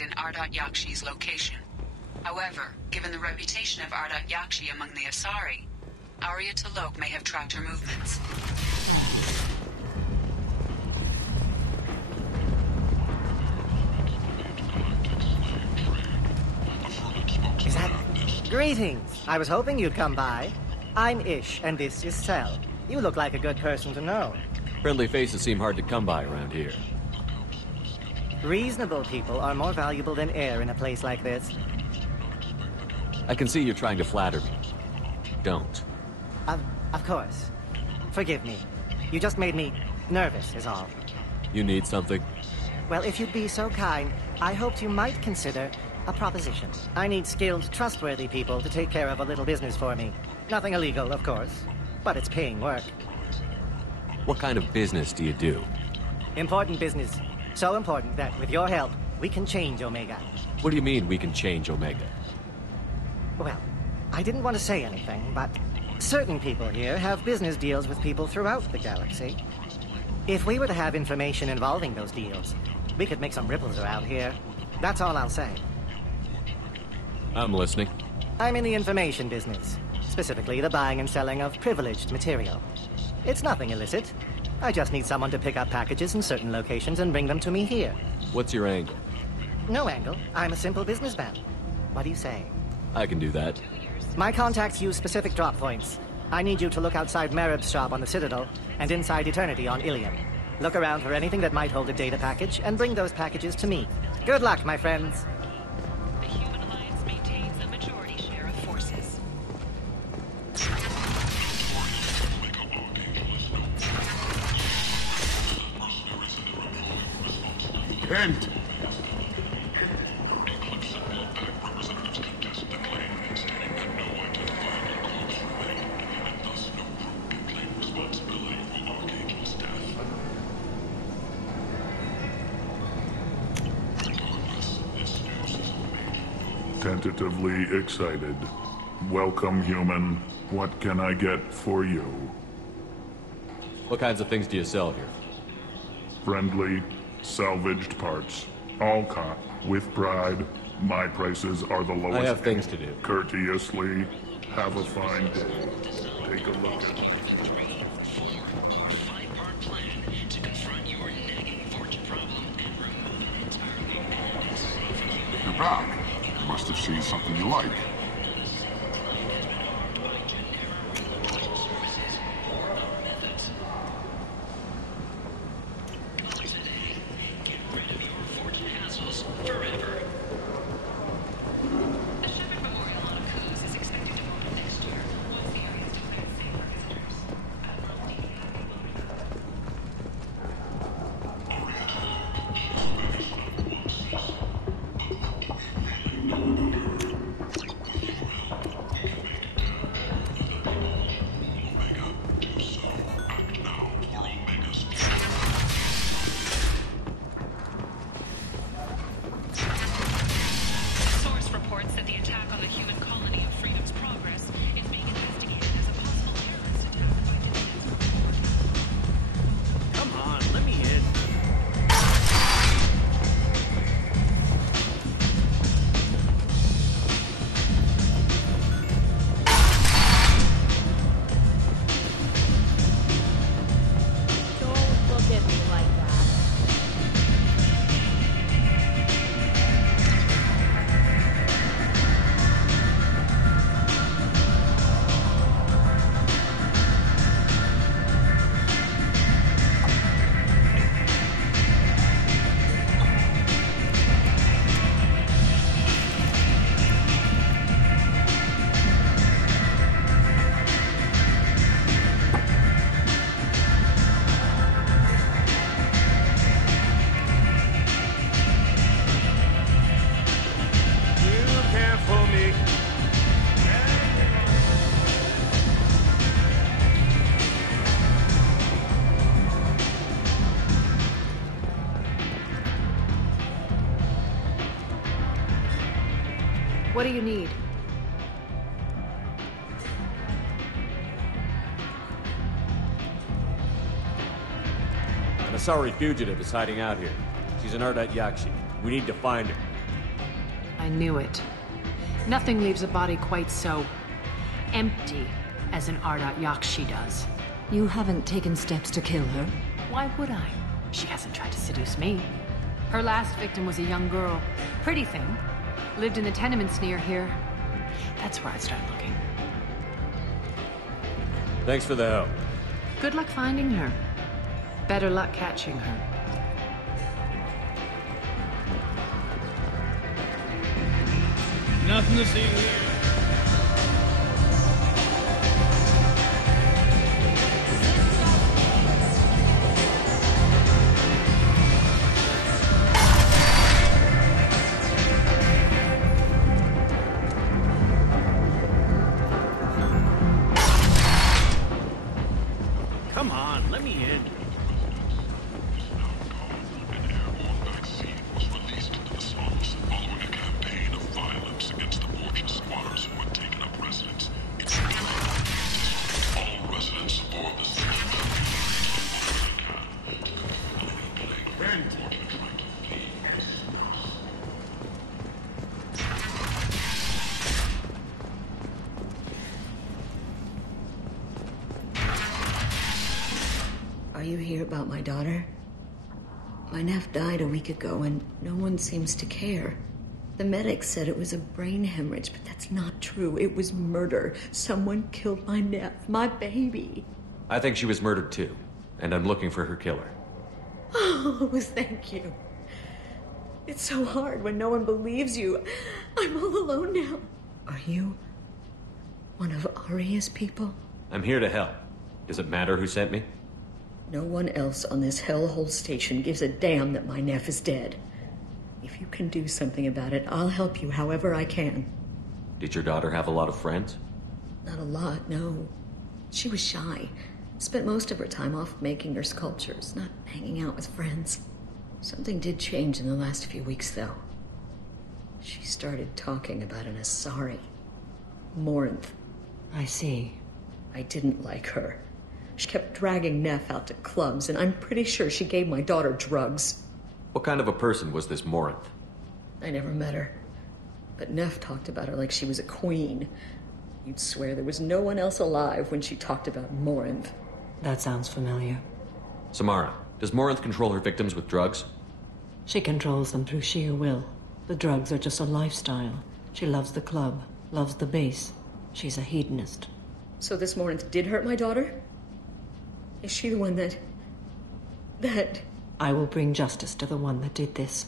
In Ardat-Yakshi's location. However, given the reputation of Ardat-Yakshi among the Asari, Arya T'Loak may have tracked her movements. Is that... Greetings! I was hoping you'd come by. I'm Ish, and this is Sel. You look like a good person to know. Friendly faces seem hard to come by around here. Reasonable people are more valuable than air in a place like this. I can see you're trying to flatter me. Don't. Of course. Forgive me. You just made me nervous, is all. You need something? Well, if you'd be so kind, I hoped you might consider a proposition. I need skilled, trustworthy people to take care of a little business for me. Nothing illegal, of course, but it's paying work. What kind of business do you do? Important business. So important that, with your help, we can change Omega. What do you mean, we can change Omega? Well, I didn't want to say anything, but certain people here have business deals with people throughout the galaxy. If we were to have information involving those deals, we could make some ripples around here. That's all I'll say. I'm listening. I'm in the information business, specifically the buying and selling of privileged material. It's nothing illicit. I just need someone to pick up packages in certain locations and bring them to me here. What's your angle? No angle. I'm a simple businessman. What do you say? I can do that. My contacts use specific drop points. I need you to look outside Merib's shop on the Citadel and inside Eternity on Ilium. Look around for anything that might hold a data package and bring those packages to me. Good luck, my friends. The Human Alliance maintains a majority share of forces. Kent! Tentatively excited. Welcome, human. What can I get for you? What kinds of things do you sell here? Friendly, salvaged parts. All caught. With pride. My prices are the lowest. I have things to do. Courteously. Have a fine day. Take a look at it. You're back. You must have seen something you like. do you need? An Asari fugitive is hiding out here. She's an Ardat Yakshi. We need to find her. I knew it. Nothing leaves a body quite so empty as an Ardat Yakshi does. You haven't taken steps to kill her? Why would I? She hasn't tried to seduce me. Her last victim was a young girl. Pretty thing. Lived in the tenements near here. That's where I'd start looking. Thanks for the help. Good luck finding her. Better luck catching her. Nothing to see here. Come on, let me in. An airborne vaccine was released into the swamps following a campaign of violence against the Morgan squatters who had taken up residence in all residents aboard the system. Are you here about my daughter? My nephew died a week ago and no one seems to care. The medics said it was a brain hemorrhage, but that's not true. It was murder. Someone killed my nephew, my baby. I think she was murdered too, and I'm looking for her killer. Oh, thank you. It's so hard when no one believes you. I'm all alone now. Are you one of Arya's people? I'm here to help. Does it matter who sent me? No one else on this hellhole station gives a damn that my nephew is dead. If you can do something about it, I'll help you however I can. Did your daughter have a lot of friends? Not a lot, no. She was shy. Spent most of her time off making her sculptures, not hanging out with friends. Something did change in the last few weeks, though. She started talking about an Asari. Morinth. I see. I didn't like her. She kept dragging Neff out to clubs, and I'm pretty sure she gave my daughter drugs. What kind of a person was this Morinth? I never met her. But Neff talked about her like she was a queen. You'd swear there was no one else alive when she talked about Morinth. That sounds familiar. Samara, does Morinth control her victims with drugs? She controls them through sheer will. The drugs are just a lifestyle. She loves the club, loves the base. She's a hedonist. So this Morinth did hurt my daughter? Is she the one that... I will bring justice to the one that did this.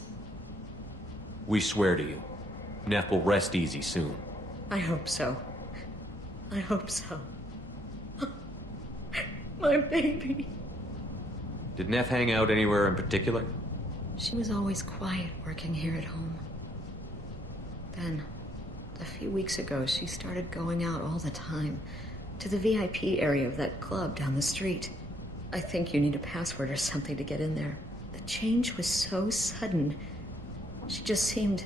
We swear to you. Neff will rest easy soon. I hope so. I hope so. My baby. Did Neff hang out anywhere in particular? She was always quiet working here at home. Then, a few weeks ago, she started going out all the time. To the VIP area of that club down the street. I think you need a password or something to get in there. The change was so sudden. She just seemed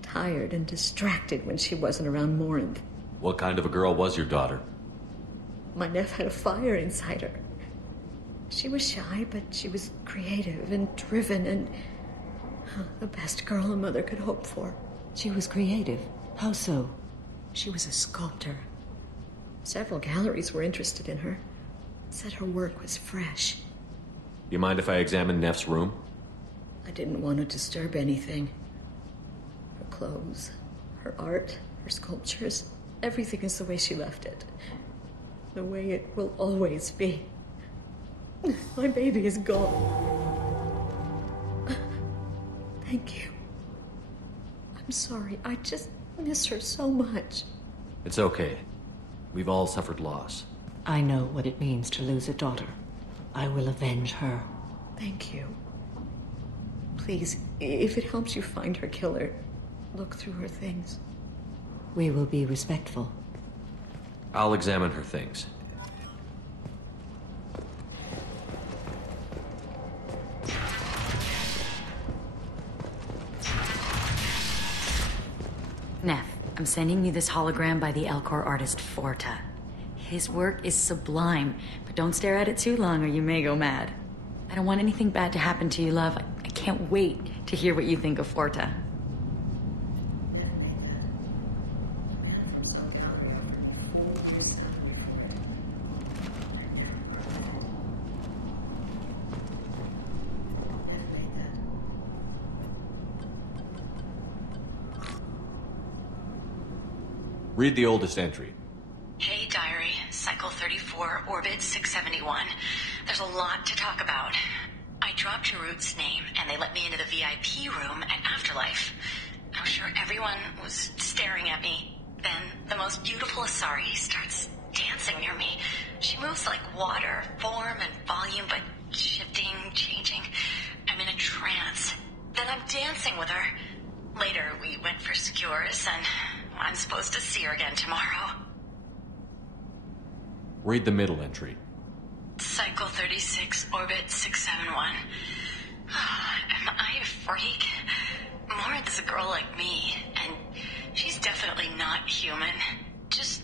tired and distracted when she wasn't around Morinth. What kind of a girl was your daughter? My nephew had a fire inside her. She was shy, but she was creative and driven and the best girl a mother could hope for. She was creative. How so? She was a sculptor. Several galleries were interested in her. Said her work was fresh. You mind if I examine Neff's room? I didn't want to disturb anything. Her clothes, her art, her sculptures, everything is the way she left it. The way it will always be. My baby is gone. Thank you. I'm sorry. I just miss her so much. It's okay. We've all suffered loss. I know what it means to lose a daughter. I will avenge her. Thank you. Please, if it helps you find her killer, look through her things. We will be respectful. I'll examine her things. Neff, I'm sending you this hologram by the Elcor artist Forta. His work is sublime, but don't stare at it too long or you may go mad. I don't want anything bad to happen to you, love. I can't wait to hear what you think of Forta. Read the oldest entry. Hey, Diary. Cycle 34, Orbit 671. There's a lot to talk about. I dropped Jarut's name, and they let me into the VIP room at Afterlife. I'm sure everyone was staring at me. Then, the most beautiful Asari starts dancing near me. She moves like water, form and volume, but shifting, changing. I'm in a trance. Then I'm dancing with her. Later, we went for skewers, and I'm supposed to see her again tomorrow. Read the middle entry. Cycle 36, Orbit 671. Am I a freak? Morin's a girl like me, and she's definitely not human. Just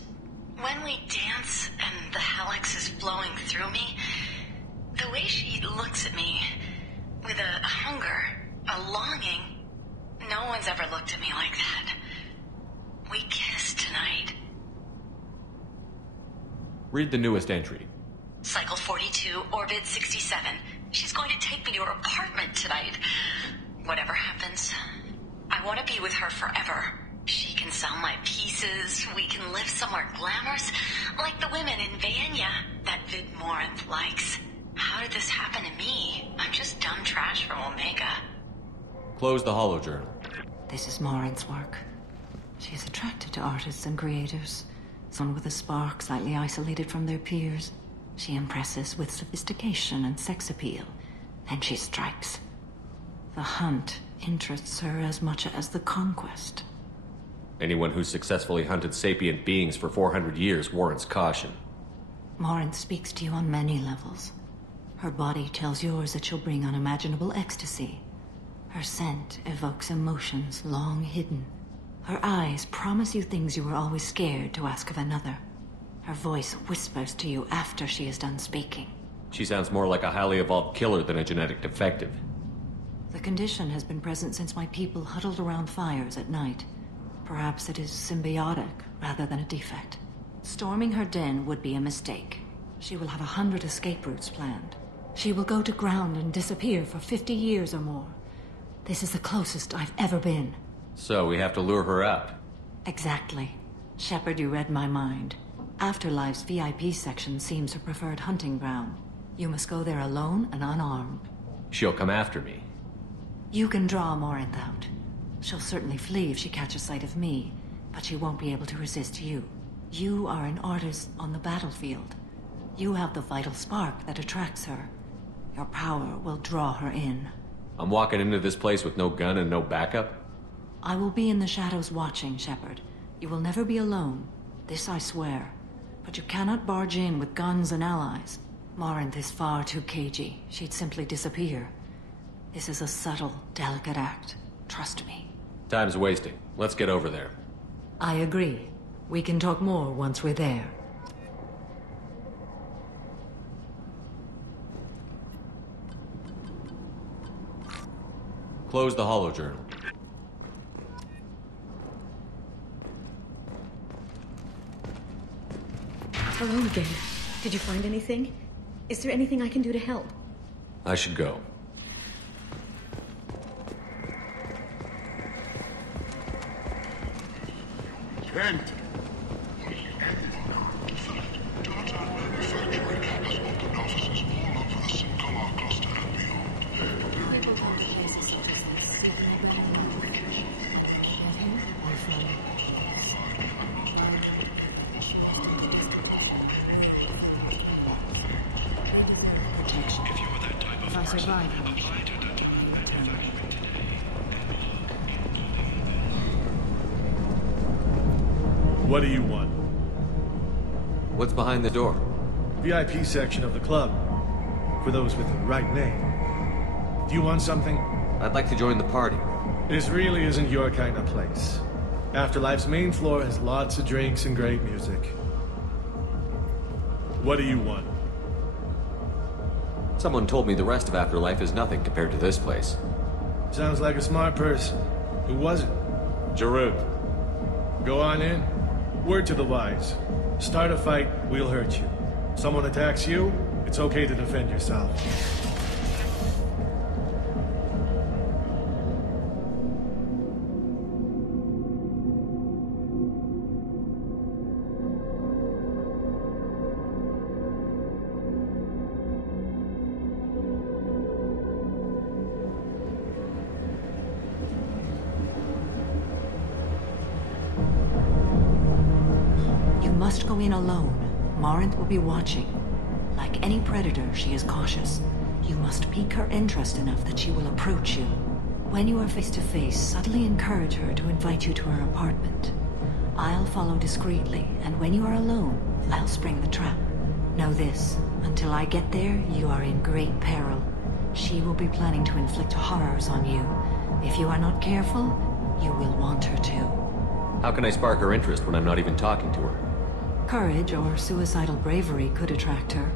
when we dance and the helix is flowing through me, the way she looks at me with a hunger, a longing, no one's ever looked at me like that. We kissed tonight. Read the newest entry. Cycle 42, Orbit 67. She's going to take me to her apartment tonight. Whatever happens, I want to be with her forever. She can sell my pieces. We can live somewhere glamorous, like the women in Vanya that Vid Morinth likes. How did this happen to me? I'm just dumb trash from Omega. Close the holojournal. This is Morinth's work. She is attracted to artists and creators. Someone with a spark, slightly isolated from their peers. She impresses with sophistication and sex appeal. Then she strikes. The hunt interests her as much as the conquest. Anyone who's successfully hunted sapient beings for 400 years warrants caution. Morinth speaks to you on many levels. Her body tells yours that she'll bring unimaginable ecstasy. Her scent evokes emotions long hidden. Her eyes promise you things you were always scared to ask of another. Her voice whispers to you after she is done speaking. She sounds more like a highly evolved killer than a genetic defective. The condition has been present since my people huddled around fires at night. Perhaps it is symbiotic rather than a defect. Storming her den would be a mistake. She will have 100 escape routes planned. She will go to ground and disappear for 50 years or more. This is the closest I've ever been. So we have to lure her out. Exactly. Shepard, you read my mind. Afterlife's VIP section seems her preferred hunting ground. You must go there alone and unarmed. She'll come after me. You can draw Morinth out. She'll certainly flee if she catches sight of me, but she won't be able to resist you. You are an artist on the battlefield. You have the vital spark that attracts her. Your power will draw her in. I'm walking into this place with no gun and no backup? I will be in the shadows watching, Shepard. You will never be alone. This I swear. But you cannot barge in with guns and allies. Morinth is far too cagey. She'd simply disappear. This is a subtle, delicate act. Trust me. Time's wasting. Let's get over there. I agree. We can talk more once we're there. Close the holojournal. Hello again. Did you find anything? Is there anything I can do to help? I should go. Kent! Data manufacturing has opened offices all over the Simcolar cluster and beyond. Preparing to drive forwards to the reaches of the abyss. If you're that type of person, apply to data manufacturing today. What do you want? What's behind the door? VIP section of the club. For those with the right name. Do you want something? I'd like to join the party. This really isn't your kind of place. Afterlife's main floor has lots of drinks and great music. What do you want? Someone told me the rest of Afterlife is nothing compared to this place. Sounds like a smart person. Who was it? Jarud. Go on in. Word to the wise. Start a fight, we'll hurt you. Someone attacks you, it's okay to defend yourself. Must go in alone. Morinth will be watching. Like any predator, she is cautious. You must pique her interest enough that she will approach you. When you are face to face, subtly encourage her to invite you to her apartment. I'll follow discreetly, and when you are alone, I'll spring the trap. Know this, until I get there, you are in great peril. She will be planning to inflict horrors on you. If you are not careful, you will want her to. How can I spark her interest when I'm not even talking to her? Courage or suicidal bravery could attract her.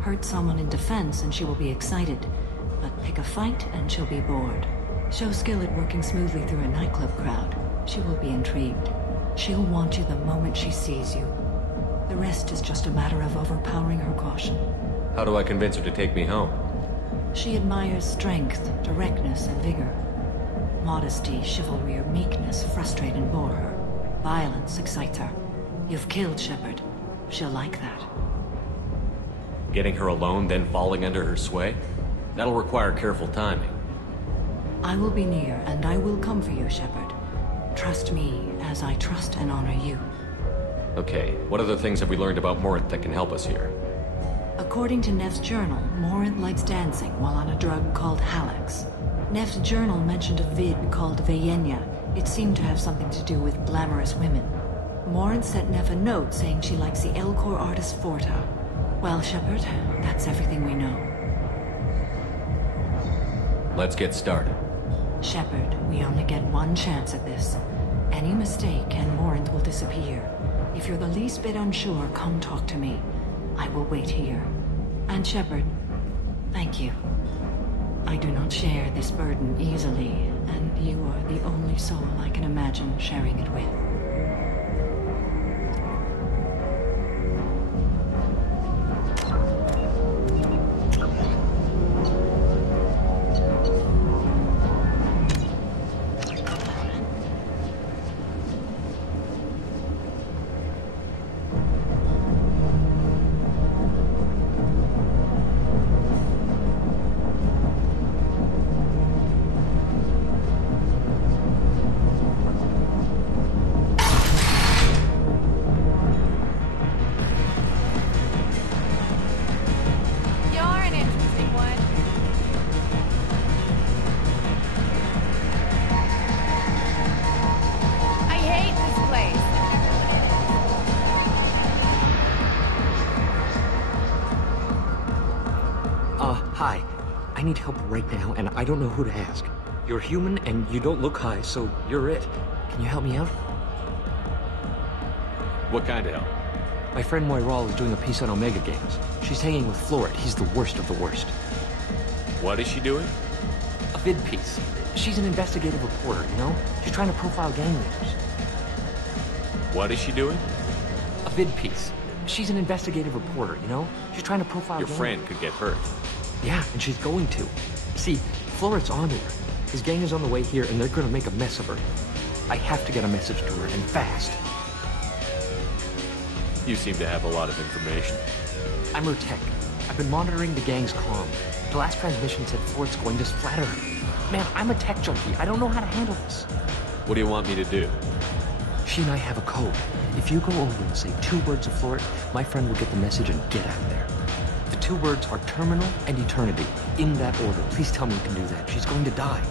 Hurt someone in defense and she will be excited. But pick a fight and she'll be bored. Show skill at working smoothly through a nightclub crowd. She will be intrigued. She'll want you the moment she sees you. The rest is just a matter of overpowering her caution. How do I convince her to take me home? She admires strength, directness, and vigor. Modesty, chivalry, or meekness frustrate and bore her. Violence excites her. You've killed Shepard. She'll like that. Getting her alone, then falling under her sway? That'll require careful timing. I will be near, and I will come for you, Shepard. Trust me, as I trust and honor you. Okay, what other things have we learned about Morinth that can help us here? According to Neff's journal, Morinth likes dancing while on a drug called Halax. Neff's journal mentioned a vid called Vayenya. It seemed to have something to do with glamorous women. Morinth sent Neff a note saying she likes the Elcor artist Forta. Well, Shepard, that's everything we know. Let's get started. Shepard, we only get one chance at this. Any mistake and Morinth will disappear. If you're the least bit unsure, come talk to me. I will wait here. And Shepard, thank you. I do not share this burden easily, and you are the only soul I can imagine sharing it with. Hi. I need help right now, and I don't know who to ask. You're human, and you don't look high, so you're it. Can you help me out? What kind of help? My friend Moiral is doing a piece on Omega Games. She's hanging with Florid. He's the worst of the worst. What is she doing? A vid piece. She's an investigative reporter, you know? She's trying to profile gang leaders. What is she doing? A vid piece. She's an investigative reporter, you know? She's trying to profile Your gang friend leaders. could get hurt. Yeah, and she's going to. See, Florid's onto her. His gang is on the way here, and they're gonna make a mess of her. I have to get a message to her, and fast. You seem to have a lot of information. I'm her tech. I've been monitoring the gang's comm. The last transmission said Florid's going to splatter her. Man, I'm a tech junkie. I don't know how to handle this. What do you want me to do? She and I have a code. If you go over and say 2 words of Florid, my friend will get the message and get out of there. The 2 words are terminal and eternity. In that order. Please tell me you can do that. She's going to die.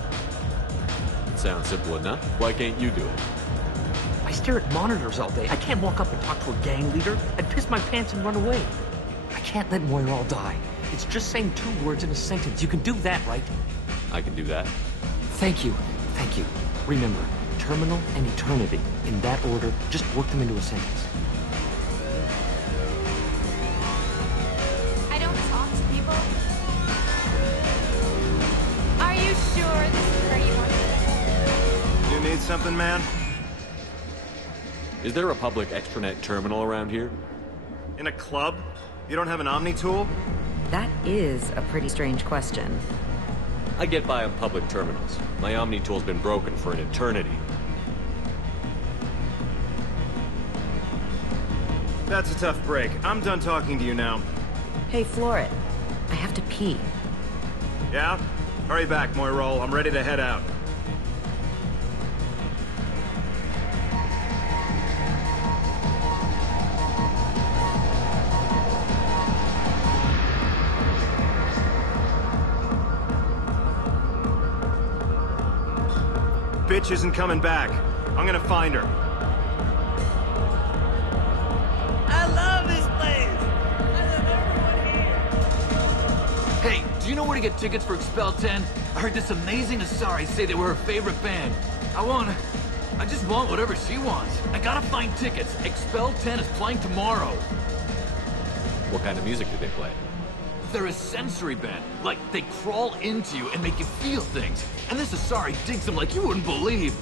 It sounds simple enough. Why can't you do it? I stare at monitors all day. I can't walk up and talk to a gang leader. I'd piss my pants and run away. I can't let Moiral die. It's just saying 2 words in a sentence. You can do that, right? I can do that. Thank you. Thank you. Remember, terminal, and eternity. In that order, just work them into a sentence. I don't talk to people. Are you sure this is where you want to be? You need something, man? Is there a public extranet terminal around here? In a club? You don't have an Omni tool? That is a pretty strange question. I get by on public terminals. My Omni tool's been broken for an eternity. That's a tough break. I'm done talking to you now. Hey, Floret. I have to pee. Yeah? Hurry back, Moirol. I'm ready to head out. Bitch isn't coming back. I'm gonna find her. I love this place! I love everyone here! Hey, do you know where to get tickets for Expel 10? I heard this amazing Asari say they were her favorite band. I just want whatever she wants. I gotta find tickets. Expel 10 is playing tomorrow. What kind of music do they play? They're a sensory band. Like, they crawl into you and make you feel things. And this Asari digs them like you wouldn't believe.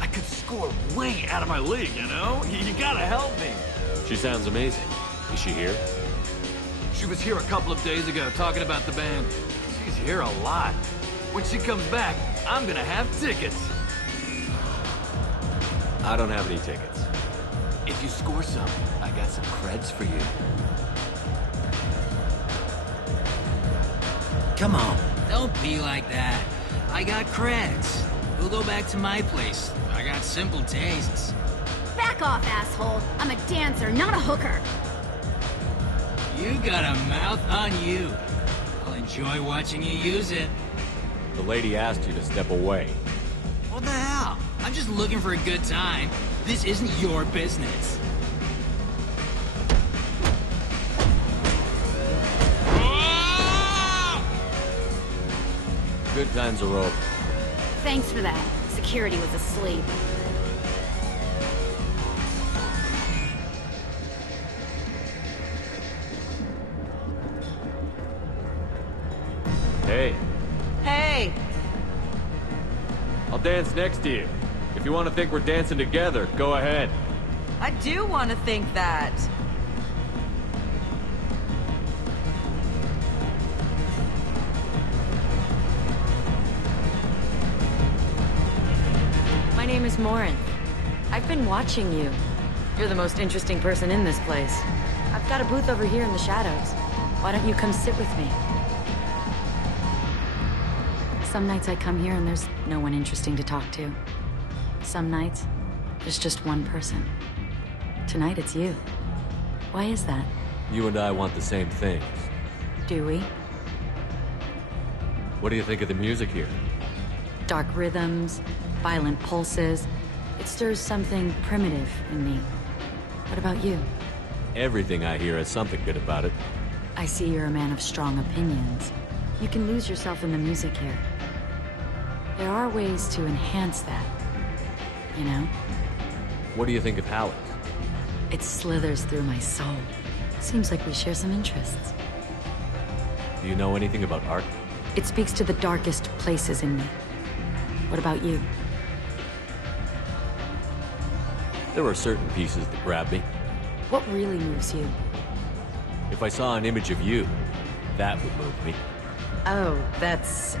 I could score way out of my league, you know? You gotta help me. She sounds amazing. Is she here? She was here a couple of days ago talking about the band. She's here a lot. When she comes back, I'm gonna have tickets. I don't have any tickets. If you score some, I got some creds for you. Come on, don't be like that. I got creds. We'll go back to my place. I got simple tastes. Back off, asshole. I'm a dancer, not a hooker. You got a mouth on you. I'll enjoy watching you use it. The lady asked you to step away. What the hell? I'm just looking for a good time. This isn't your business. Good times are over. Thanks for that. Security was asleep. Hey. Hey! I'll dance next to you. If you want to think we're dancing together, go ahead. I do want to think that. My name is Morin. I've been watching you. You're the most interesting person in this place. I've got a booth over here in the shadows. Why don't you come sit with me? Some nights I come here and there's no one interesting to talk to. Some nights, there's just one person. Tonight it's you. Why is that? You and I want the same things. Do we? What do you think of the music here? Dark rhythms, violent pulses. It stirs something primitive in me. What about you? Everything I hear has something good about it. I see you're a man of strong opinions. You can lose yourself in the music here. There are ways to enhance that, you know? What do you think of Howard? It slithers through my soul. Seems like we share some interests. Do you know anything about art? It speaks to the darkest places in me. What about you? There are certain pieces that grab me. What really moves you? If I saw an image of you, that would move me. Oh, that's,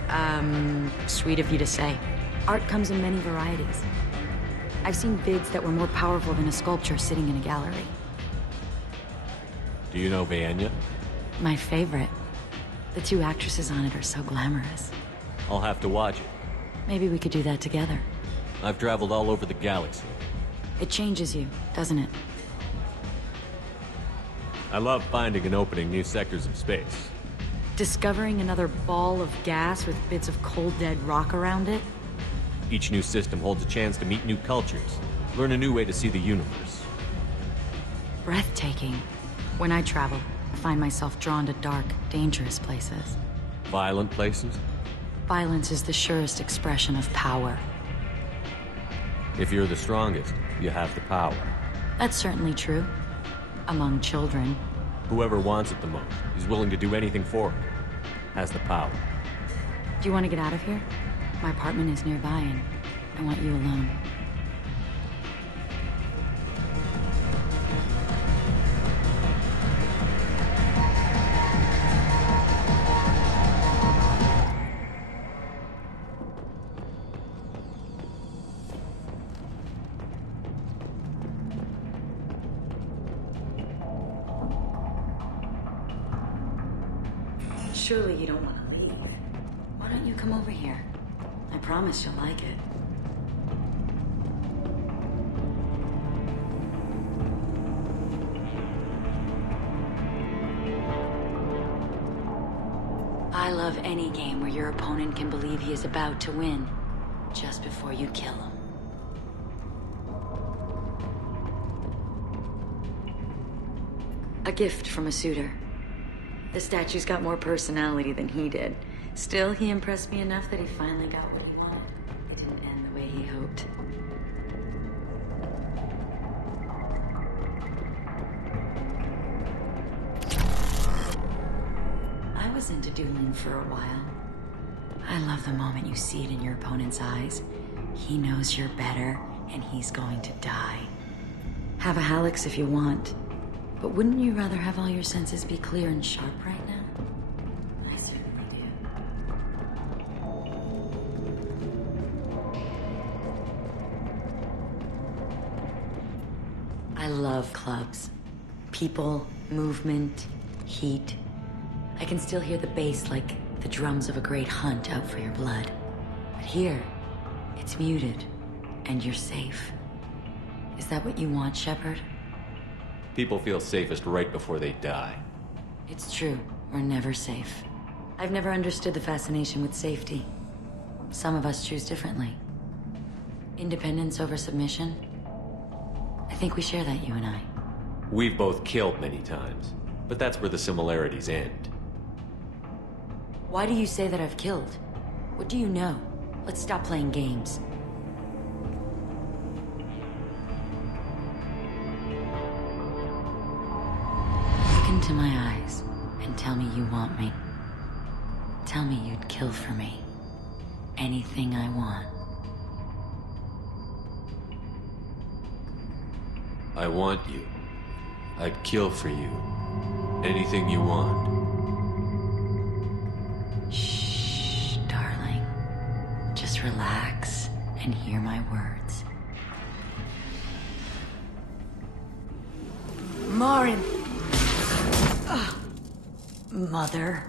sweet of you to say. Art comes in many varieties. I've seen vids that were more powerful than a sculpture sitting in a gallery. Do you know Vianya? My favorite. The two actresses on it are so glamorous. I'll have to watch it. Maybe we could do that together. I've traveled all over the galaxy. It changes you, doesn't it? I love finding and opening new sectors of space. Discovering another ball of gas with bits of cold dead rock around it? Each new system holds a chance to meet new cultures, learn a new way to see the universe. Breathtaking. When I travel, I find myself drawn to dark, dangerous places. Violent places? Violence is the surest expression of power. If you're the strongest, you have the power. That's certainly true. Among children. Whoever wants it the most is willing to do anything for it. Has the power. Do you want to get out of here? My apartment is nearby and I want you alone. Surely you don't want to leave. Why don't you come over here? I promise you'll like it. I love any game where your opponent can believe he is about to win, just before you kill him. A gift from a suitor. The statue's got more personality than he did. Still, he impressed me enough that he finally got what he wanted. It didn't end the way he hoped. I was into dueling for a while. I love the moment you see it in your opponent's eyes. He knows you're better, and he's going to die. Have a Hallex if you want. But wouldn't you rather have all your senses be clear and sharp right now? I certainly do. I love clubs. People, movement, heat. I can still hear the bass like the drums of a great hunt out for your blood. But here, it's muted, and you're safe. Is that what you want, Shepard? People feel safest right before they die. It's true. We're never safe. I've never understood the fascination with safety. Some of us choose differently. Independence over submission? I think we share that, you and I. We've both killed many times, but that's where the similarities end. Why do you say that I've killed? What do you know? Let's stop playing games. Into my eyes and tell me you want me. Tell me you'd kill for me. Anything I want. I want you. I'd kill for you. Anything you want. Shh, darling. Just relax and hear my words. Morin! Mother.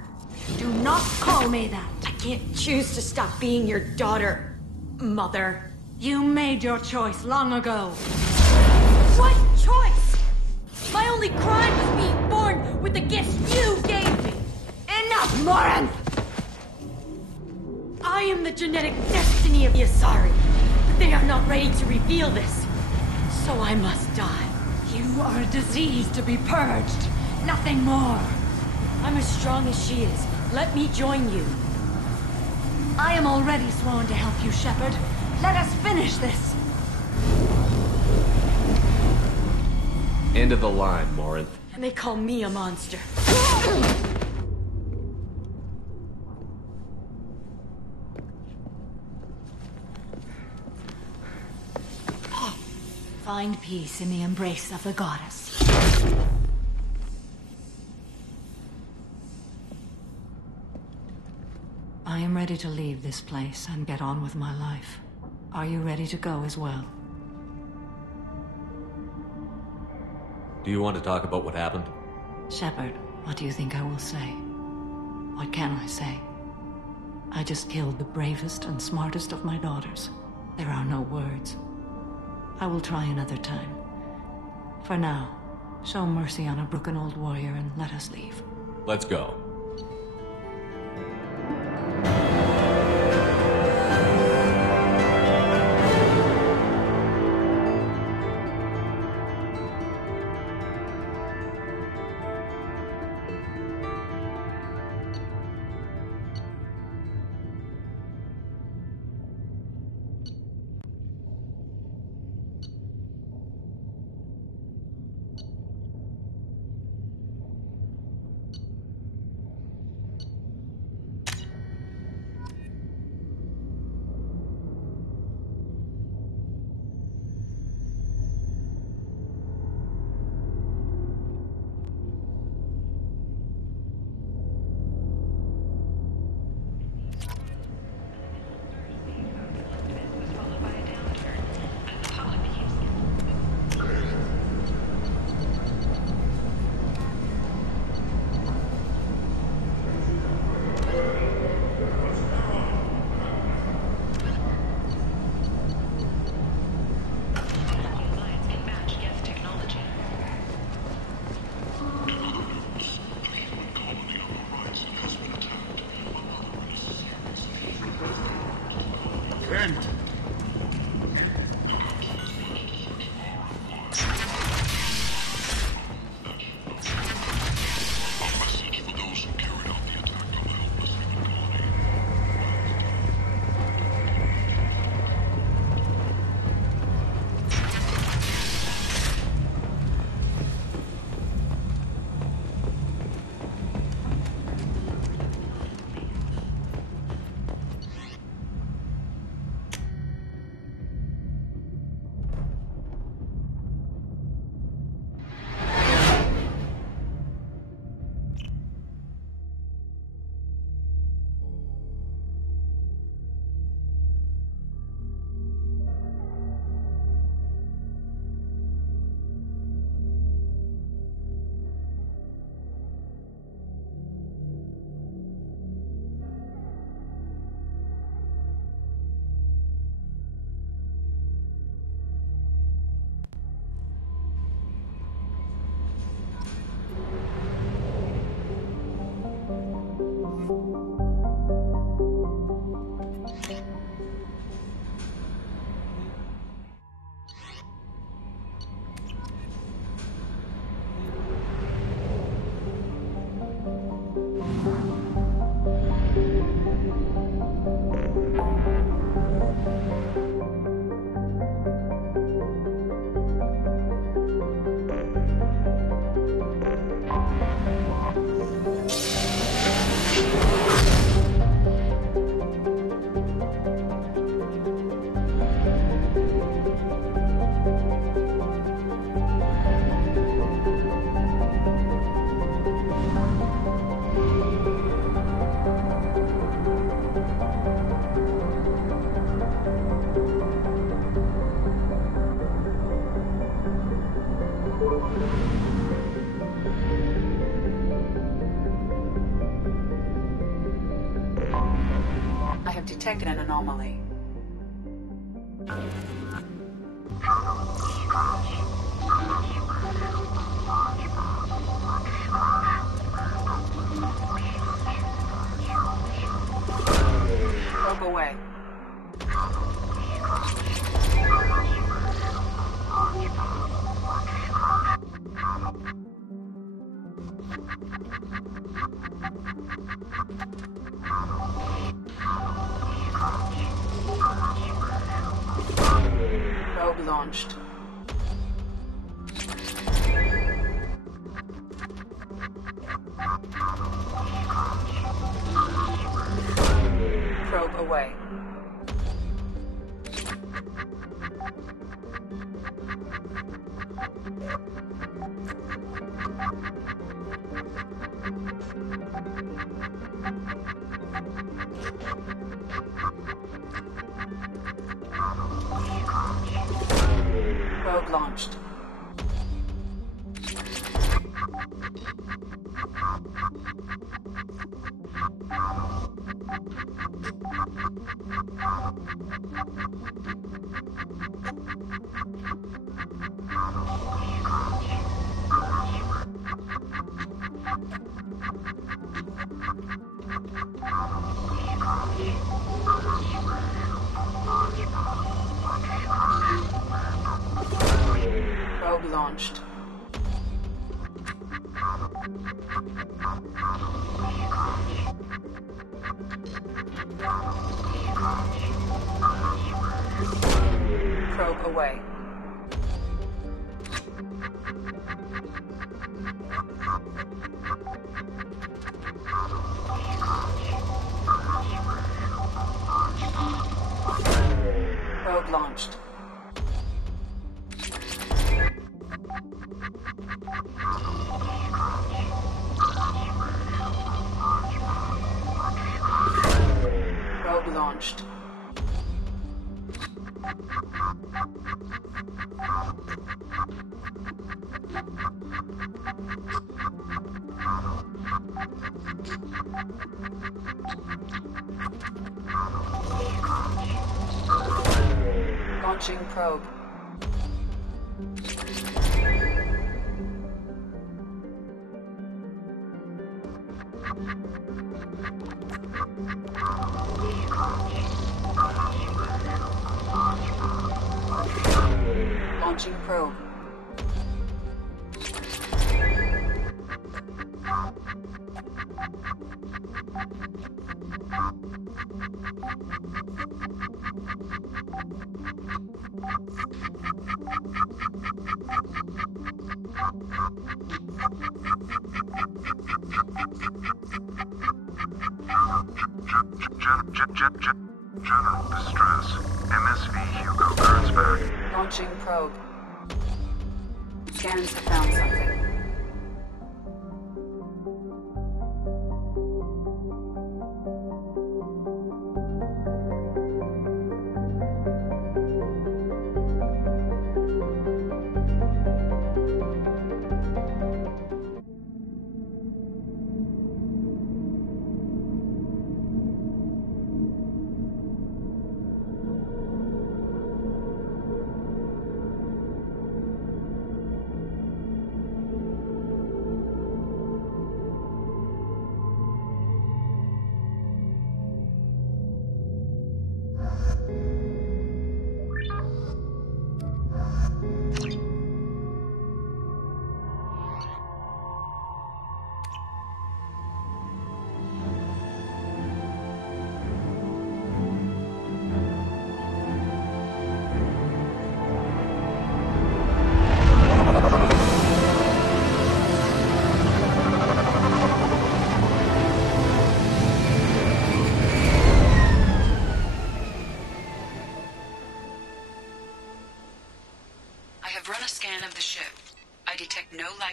Do not call me that. I can't choose to stop being your daughter, Mother. You made your choice long ago. What choice? My only crime was being born with the gifts you gave me. Enough, Morin! I am the genetic destiny of the Asari, but they are not ready to reveal this. So I must die. You are a disease to be purged. Nothing more. I'm as strong as she is. Let me join you. I am already sworn to help you, Shepard. Let us finish this. End of the line, Morin. And they call me a monster. Find peace in the embrace of the goddess. I am ready to leave this place and get on with my life. Are you ready to go as well? Do you want to talk about what happened? Shepard, what do you think I will say? What can I say? I just killed the bravest and smartest of my daughters. There are no words. I will try another time. For now, show mercy on a broken old warrior and let us leave. Let's go. I have detected an anomaly. Probe away. Probe launched. Probe away. Probe launched. Probe launched. Probe away. Probe launched. Probe launched. Launching probe. Launching probe. General distress. MSV Hugo Kurtzberg. Launching probe. Scans have found something.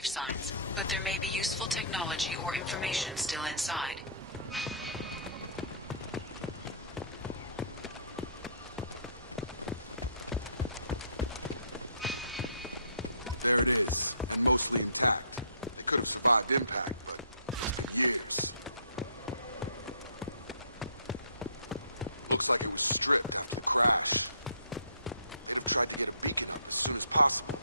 life signs, but there may be useful technology or information still inside. They could have survived impact, but... Looks like it was stripped. They tried to get a beacon as soon as possible.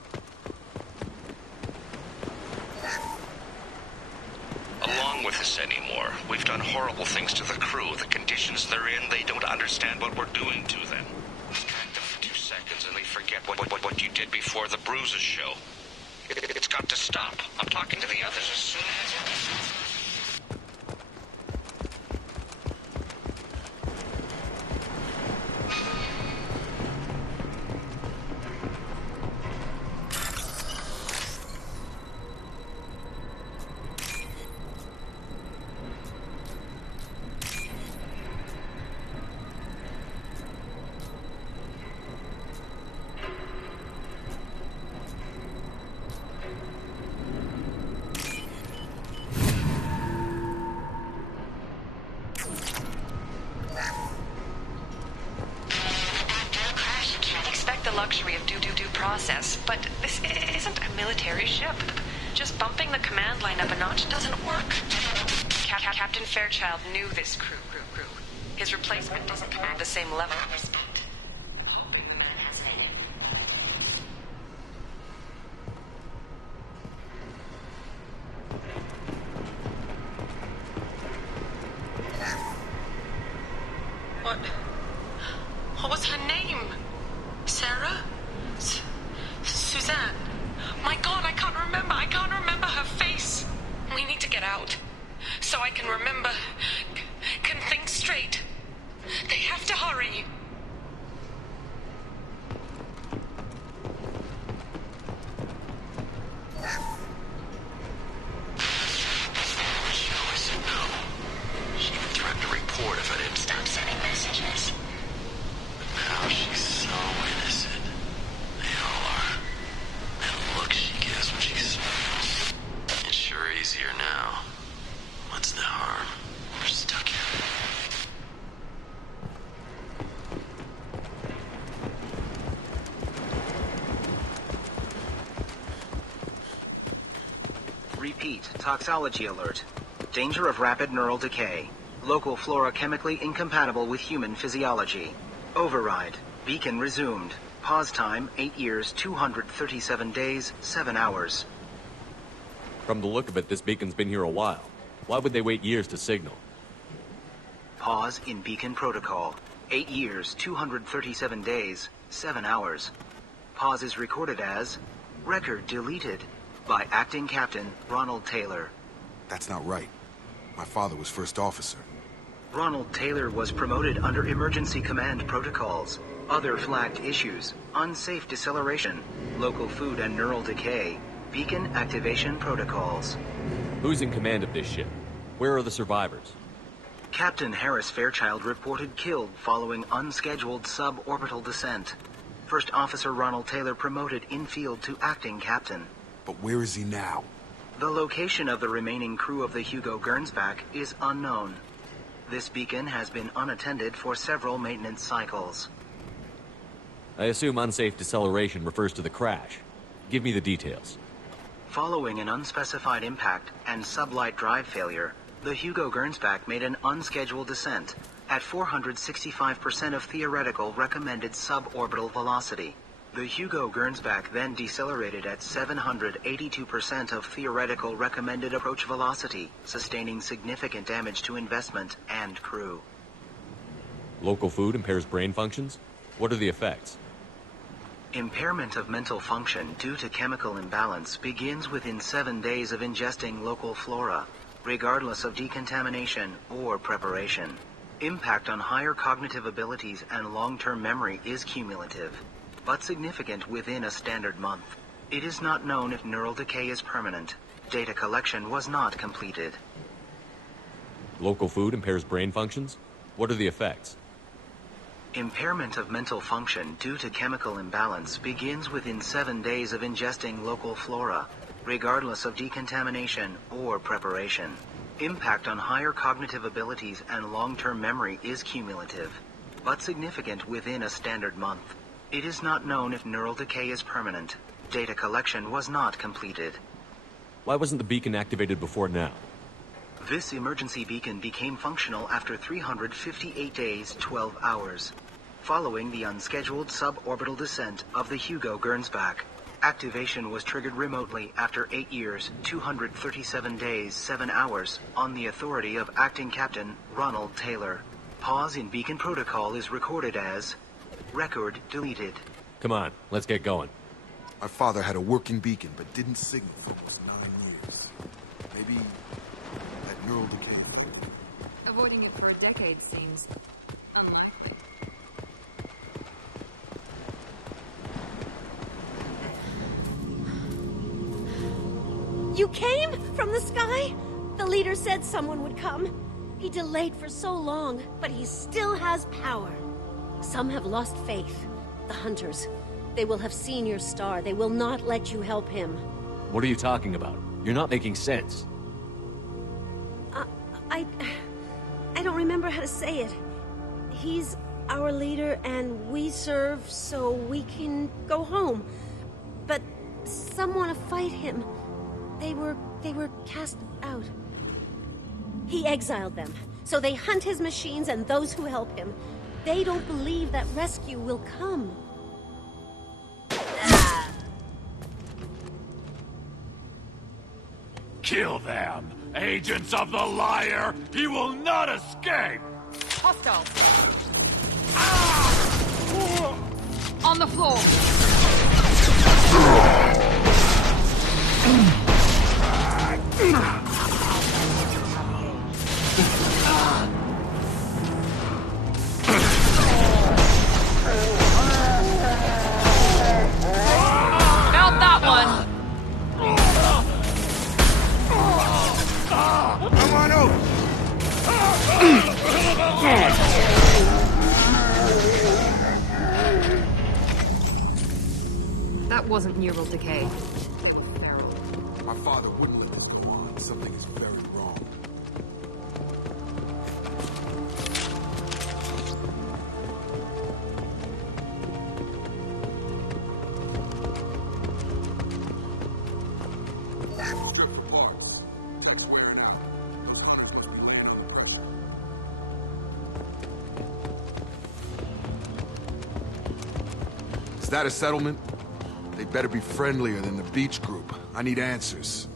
Along with us anymore. We've done horrible things to the crew. The conditions they're in, they don't understand what we're doing to them. Distract them for 2 seconds and they forget what you did before the bruises show. It's got to stop. I'm talking to the others as soon as... luxury of due process, but this isn't a military ship. Just bumping the command line up a notch doesn't work. Captain Fairchild knew this crew. His replacement doesn't command the same level of respect. What was her name? Sarah? Suzanne? My God, I can't remember. I can't remember her face. We need to get out. So I can remember. Can think straight. They have to hurry. She even threatened to report if I didn't stop sending messages. But now she's so innocent. They all are. And the look she gives when she smiles. It's sure easier now. What's the harm? We're stuck here. Repeat, toxology alert. Danger of rapid neural decay. Local flora chemically incompatible with human physiology. Override. Beacon resumed. Pause time, 8 years, 237 days, 7 hours. From the look of it, this beacon's been here a while. Why would they wait years to signal? Pause in beacon protocol. 8 years, 237 days, 7 hours. Pause is recorded as record deleted by Acting Captain Ronald Taylor. That's not right. My father was first officer. Ronald Taylor was promoted under emergency command protocols. Other flagged issues: unsafe deceleration, local food and neural decay, beacon activation protocols. Who's in command of this ship? Where are the survivors? Captain Harris Fairchild reported killed following unscheduled suborbital descent. First Officer Ronald Taylor promoted in-field to acting captain. But where is he now? The location of the remaining crew of the Hugo Gernsback is unknown. This beacon has been unattended for several maintenance cycles. I assume unsafe deceleration refers to the crash. Give me the details. Following an unspecified impact and sublight drive failure, the Hugo Gernsback made an unscheduled descent at 465% of theoretical recommended suborbital velocity. The Hugo Gernsback then decelerated at 782% of theoretical recommended approach velocity, sustaining significant damage to investment and crew. Local food impairs brain functions? What are the effects? Impairment of mental function due to chemical imbalance begins within 7 days of ingesting local flora, regardless of decontamination or preparation. Impact on higher cognitive abilities and long-term memory is cumulative, but significant within a standard month. It is not known if neural decay is permanent. Data collection was not completed. Local food impairs brain functions? What are the effects? Impairment of mental function due to chemical imbalance begins within 7 days of ingesting local flora, regardless of decontamination or preparation. Impact on higher cognitive abilities and long-term memory is cumulative, but significant within a standard month. It is not known if neural decay is permanent. Data collection was not completed. Why wasn't the beacon activated before now? This emergency beacon became functional after 358 days, 12 hours, following the unscheduled suborbital descent of the Hugo Gernsback. Activation was triggered remotely after 8 years, 237 days, 7 hours, on the authority of Acting Captain Ronald Taylor. Pause in beacon protocol is recorded as record deleted. Come on, let's get going. My father had a working beacon, but didn't signal for almost 9 years. Maybe that neural decay. Avoiding it for a decade seems unlikely. You came from the sky? The leader said someone would come. He delayed for so long, but he still has power. Some have lost faith. The hunters. They will have seen your star. They will not let you help him. What are you talking about? You're not making sense. I don't remember how to say it. He's our leader and we serve so we can go home. But some want to fight him. They were cast out. He exiled them, so they hunt his machines and those who help him. They don't believe that rescue will come. Kill them! Agents of the liar! He will not escape! Hostile. On the floor. Felt that one. Come on over. That wasn't neural decay. My father wouldn't let us go on. Something is very wrong. Strip the parts. Tech's wearing out. Those hunters must be waiting under pressure. Is that a settlement? They better be friendlier than the beach group. I need answers.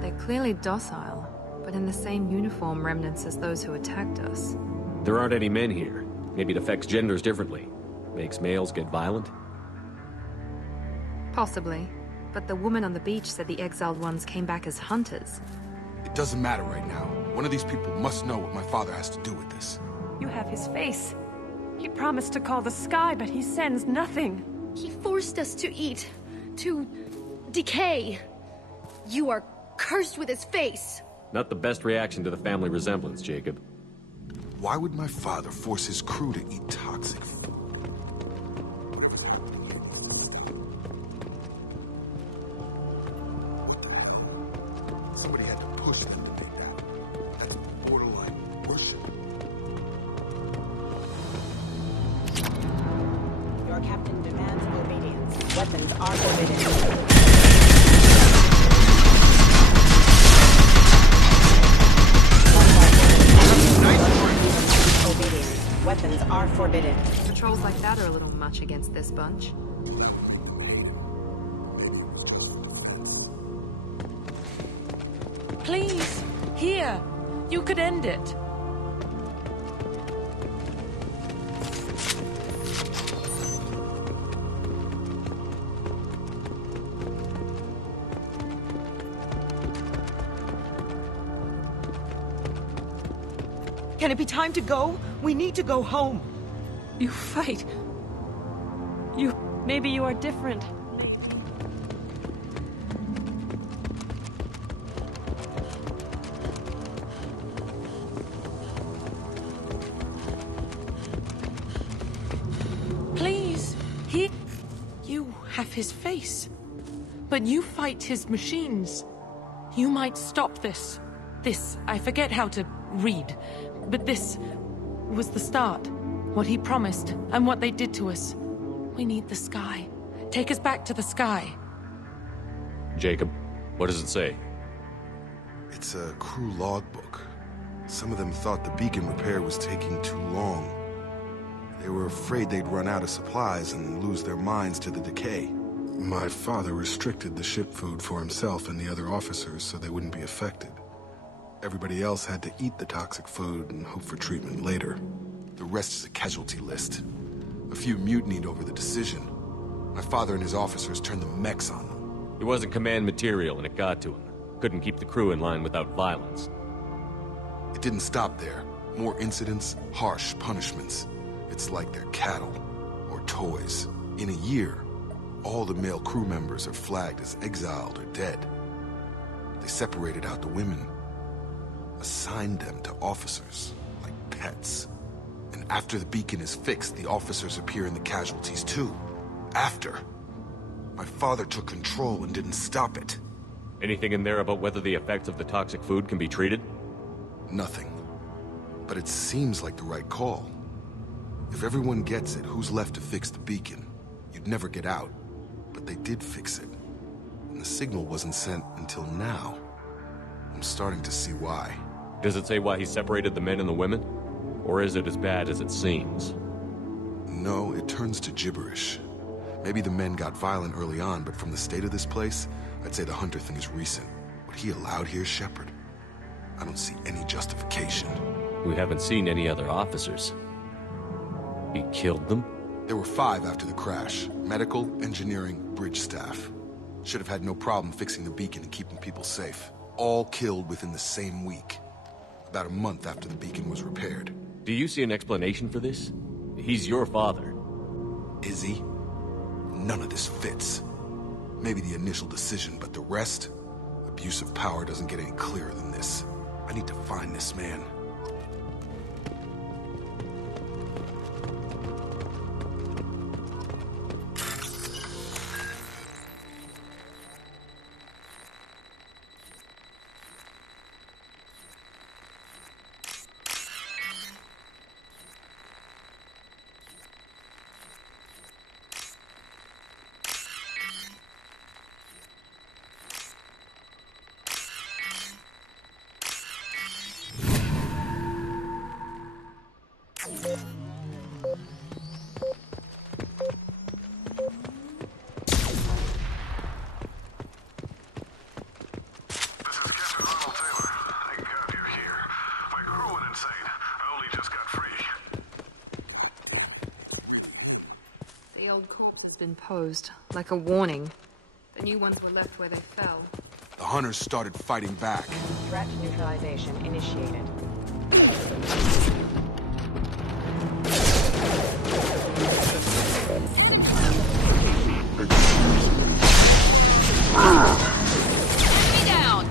They're clearly docile, but in the same uniform remnants as those who attacked us. There aren't any men here. Maybe it affects genders differently. Makes males get violent? Possibly. But the woman on the beach said the exiled ones came back as hunters. It doesn't matter right now. One of these people must know what my father has to do with this. You have his face. He promised to call the sky, but he sends nothing. He forced us to eat, to decay. You are cursed with his face. Not the best reaction to the family resemblance, Jacob. Why would my father force his crew to eat toxic food? Whatever's happening. Somebody had to push them to make that. That's borderline worship. Your captain demands obedience. Weapons are forbidden. Weapons are forbidden. Patrols like that are a little much against this bunch. Please, here. You could end it. Can it be time to go? We need to go home. You fight. You Maybe you are different. Please, you have his face. But you fight his machines. You might stop this. I forget how to read. But this was the start. What he promised, and what they did to us. We need the sky. Take us back to the sky. Jacob, what does it say? It's a crew logbook. Some of them thought the beacon repair was taking too long. They were afraid they'd run out of supplies and lose their minds to the decay. My father restricted the ship food for himself and the other officers so they wouldn't be affected. Everybody else had to eat the toxic food and hope for treatment later. The rest is a casualty list. A few mutinied over the decision. My father and his officers turned the mechs on them. He wasn't command material and it got to him. Couldn't keep the crew in line without violence. It didn't stop there. More incidents, harsh punishments. It's like they're cattle or toys. In a year, all the male crew members are flagged as exiled or dead. They separated out the women, assigned them to officers like pets. And after the beacon is fixed, the officers appear in the casualties too. After. My father took control and didn't stop it. Anything in there about whether the effects of the toxic food can be treated? Nothing. But it seems like the right call. If everyone gets it, who's left to fix the beacon? You'd never get out. But they did fix it. And the signal wasn't sent until now. I'm starting to see why. Does it say why he separated the men and the women? Or is it as bad as it seems? No, it turns to gibberish. Maybe the men got violent early on, but from the state of this place, I'd say the Hunter thing is recent. What he allowed here, Shepard? I don't see any justification. We haven't seen any other officers. He killed them? There were 5 after the crash. Medical, engineering, bridge staff. Should have had no problem fixing the beacon and keeping people safe. All killed within the same week. About a month after the beacon was repaired. Do you see an explanation for this? He's your father. Is he? None of this fits. Maybe the initial decision, but the rest? Abuse of power doesn't get any clearer than this. I need to find this man. The old corpse has been posed, like a warning. The new ones were left where they fell. The hunters started fighting back. Threat neutralization initiated. Enemy down!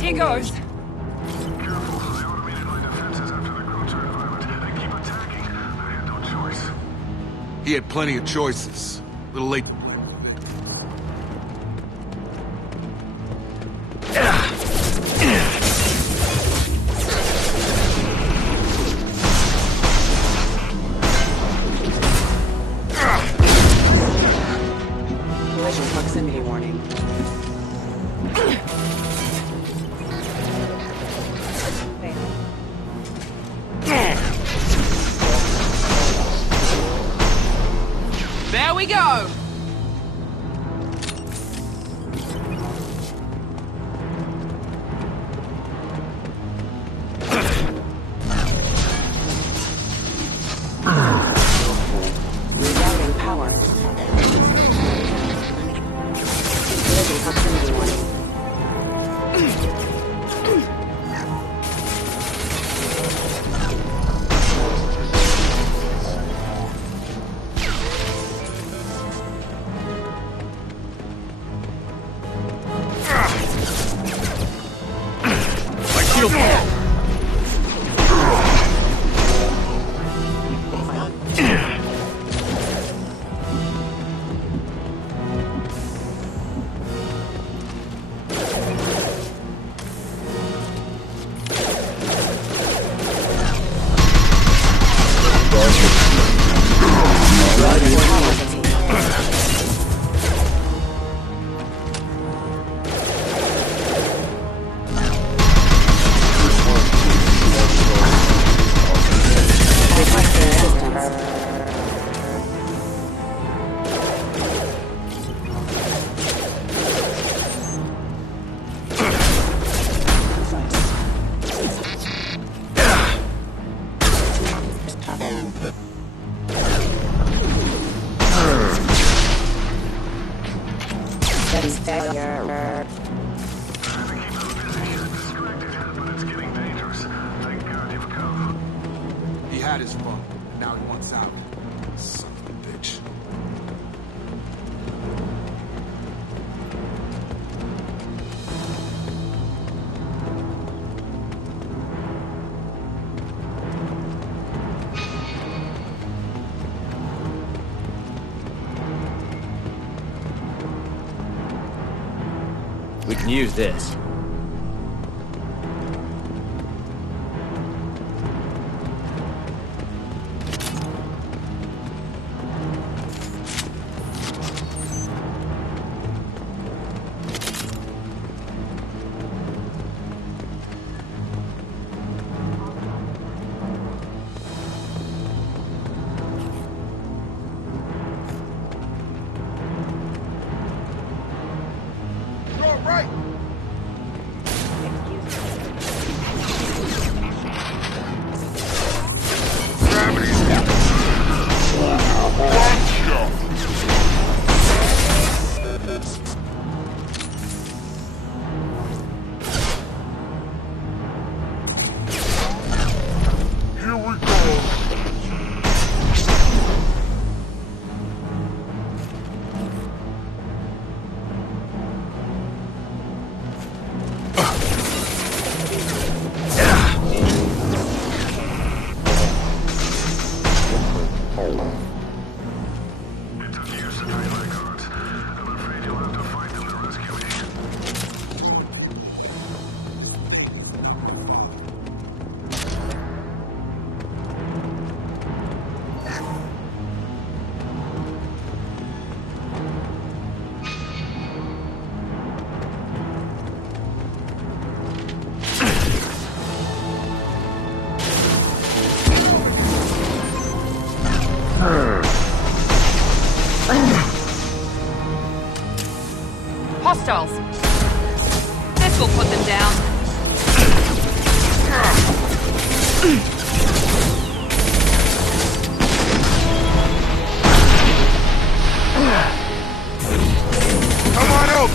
Here goes! He had plenty of choices. A little late. Collision proximity warning. There we go! Rerouting power. Collision proximity warning. Systems failure. He had his fun. Now he wants out. Son of a bitch. We can use this. Hostiles. This will put them down. Come on out!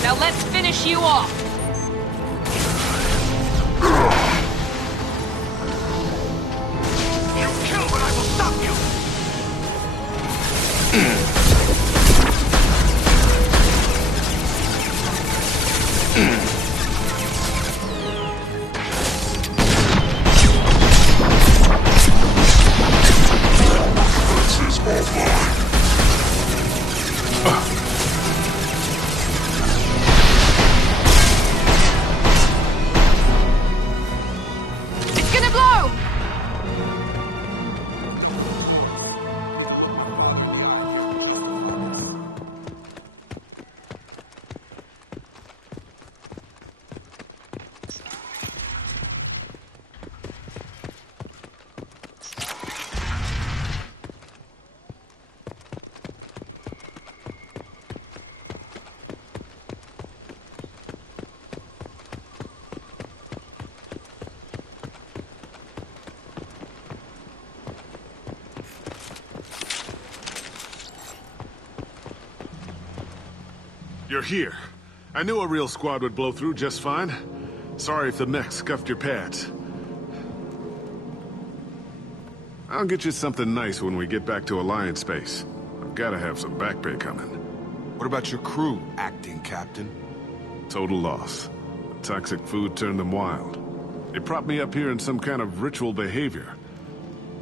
Now let's finish you off. You kill, but I will stop you! This is offline. It's gonna blow! You're here. I knew a real squad would blow through just fine. Sorry if the mech scuffed your pads. I'll get you something nice when we get back to Alliance space. I've gotta have some back pay coming. What about your crew, acting captain? Total loss. toxic food turned them wild. They propped me up here in some kind of ritual behavior.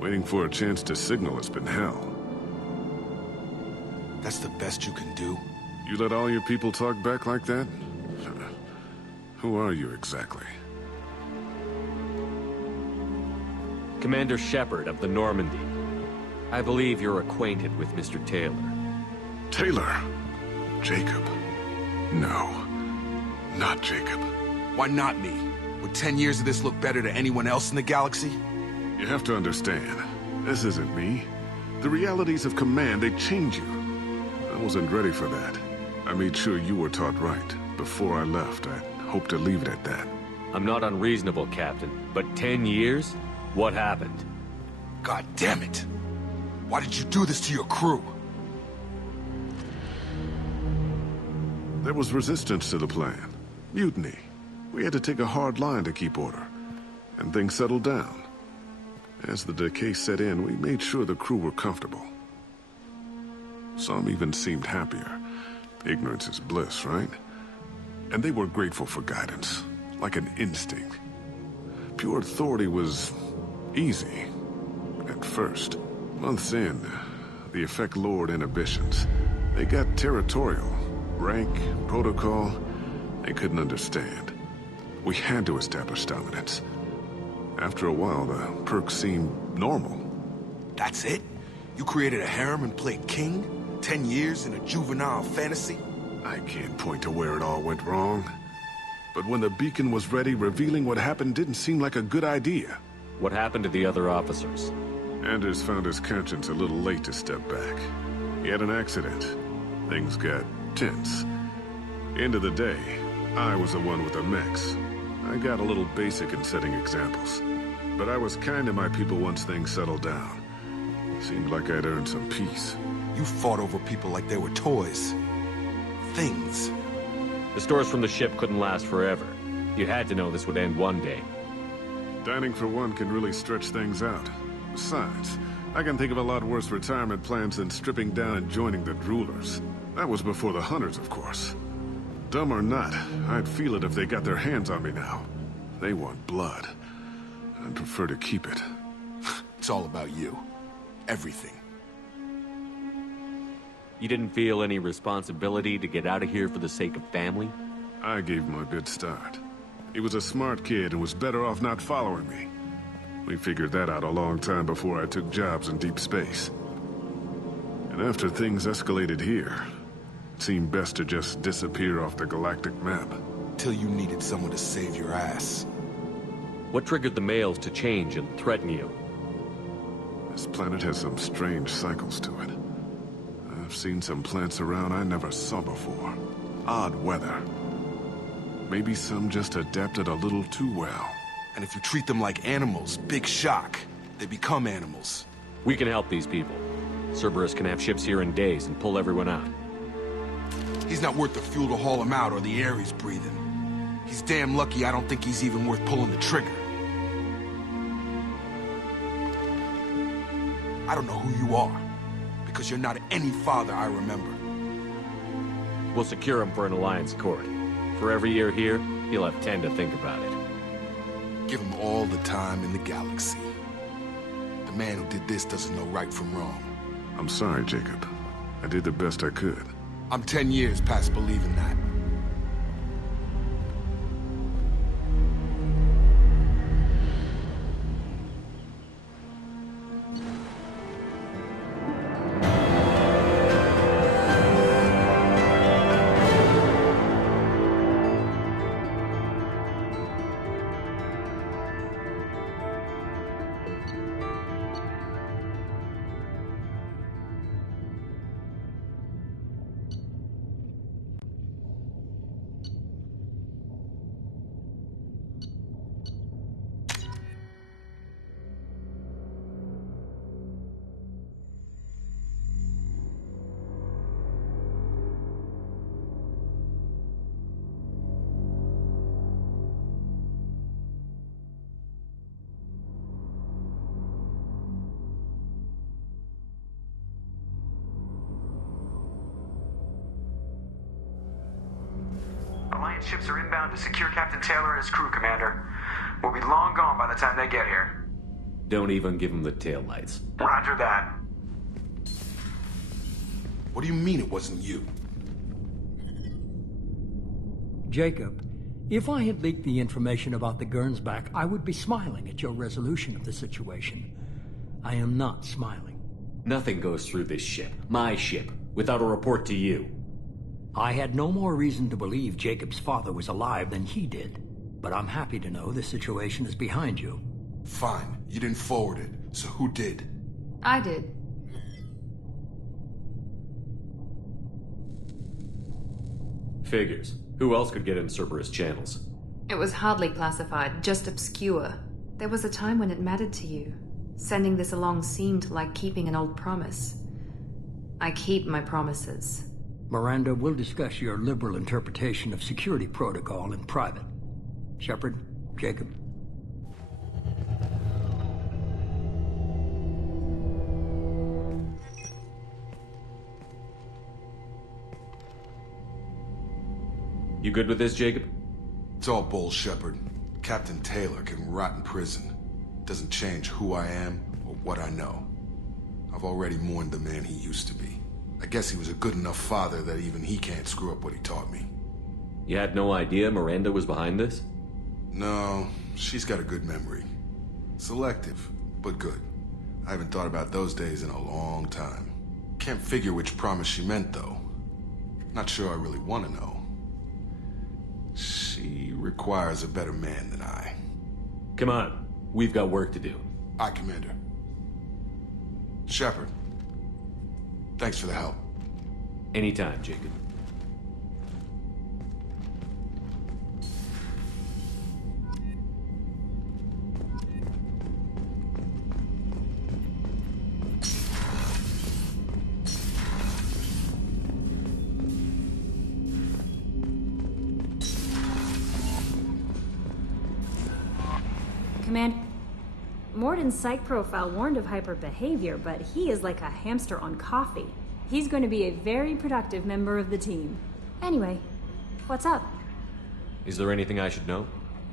Waiting for a chance to signal has been hell. That's the best you can do? You let all your people talk back like that? Who are you exactly? Commander Shepard of the Normandy. I believe you're acquainted with Mr. Taylor. Taylor? Jacob? No. Not Jacob. Why not me? Would 10 years of this look better to anyone else in the galaxy? You have to understand, this isn't me. The realities of command, they change you. I wasn't ready for that. I made sure you were taught right. Before I left, I hoped to leave it at that. I'm not unreasonable, Captain, but 10 years? What happened? God damn it! Why did you do this to your crew? There was resistance to the plan. Mutiny. We had to take a hard line to keep order. And things settled down. As the decay set in, we made sure the crew were comfortable. Some even seemed happier. Ignorance is bliss, right? And they were grateful for guidance, like an instinct. Pure authority was easy, at first. Months in, the effect lowered inhibitions. They got territorial. Rank, protocol, they couldn't understand. We had to establish dominance. After a while, the perks seemed normal. That's it? You created a harem and played king? 10 years in a juvenile fantasy? I can't point to where it all went wrong. But when the beacon was ready, revealing what happened didn't seem like a good idea. What happened to the other officers? Anders found his conscience a little late to step back. He had an accident. Things got tense. End of the day, I was the one with the mix. I got a little basic in setting examples. But I was kind to my people once things settled down. Seemed like I'd earned some peace. You fought over people like they were toys. Things. The stores from the ship couldn't last forever. You had to know this would end one day. Dining for one can really stretch things out. Besides, I can think of a lot worse retirement plans than stripping down and joining the Droolers. That was before the Hunters, of course. Dumb or not, I'd feel it if they got their hands on me now. They want blood. I'd prefer to keep it. It's all about you. Everything. You didn't feel any responsibility to get out of here for the sake of family? I gave him a good start. He was a smart kid and was better off not following me. We figured that out a long time before I took jobs in deep space. And after things escalated here, it seemed best to just disappear off the galactic map. Till you needed someone to save your ass. What triggered the males to change and threaten you? This planet has some strange cycles to it. I've seen some plants around I never saw before. Odd weather. Maybe some just adapted a little too well. And if you treat them like animals, big shock. They become animals. We can help these people. Cerberus can have ships here in days and pull everyone out. He's not worth the fuel to haul him out or the air he's breathing. He's damn lucky I don't think he's even worth pulling the trigger. I don't know who you are, because you're not any father I remember. We'll secure him for an Alliance court. For every year here, he'll have 10 to think about it. Give him all the time in the galaxy. The man who did this doesn't know right from wrong. I'm sorry, Jacob. I did the best I could. I'm 10 years past believing that. Alliance ships are inbound to secure Captain Taylor and his crew, Commander. We'll be long gone by the time they get here. Don't even give them the taillights. Roger that. What do you mean it wasn't you? Jacob, if I had leaked the information about the Gernsback, I would be smiling at your resolution of the situation. I am not smiling. Nothing goes through this ship, my ship, without a report to you. I had no more reason to believe Jacob's father was alive than he did, but I'm happy to know the situation is behind you. Fine, you didn't forward it, so who did? I did. Figures. Who else could get in Cerberus channels? It was hardly classified, just obscure. There was a time when it mattered to you. Sending this along seemed like keeping an old promise. I keep my promises. Miranda, we'll discuss your liberal interpretation of security protocol in private. Shepard, Jacob. You good with this, Jacob? It's all bull, Shepard. Captain Taylor can rot in prison. Doesn't change who I am or what I know. I've already mourned the man he used to be. I guess he was a good enough father that even he can't screw up what he taught me. You had no idea Miranda was behind this? No, she's got a good memory. Selective, but good. I haven't thought about those days in a long time. Can't figure which promise she meant, though. Not sure I really want to know. She requires a better man than I. Come on, we've got work to do. Aye, Commander. Shepard, thanks for the help. Anytime, Jacob. Command, Morden's psych profile warned of hyper behavior, but he is like a hamster on coffee. He's going to be a very productive member of the team. Anyway, what's up? Is there anything I should know?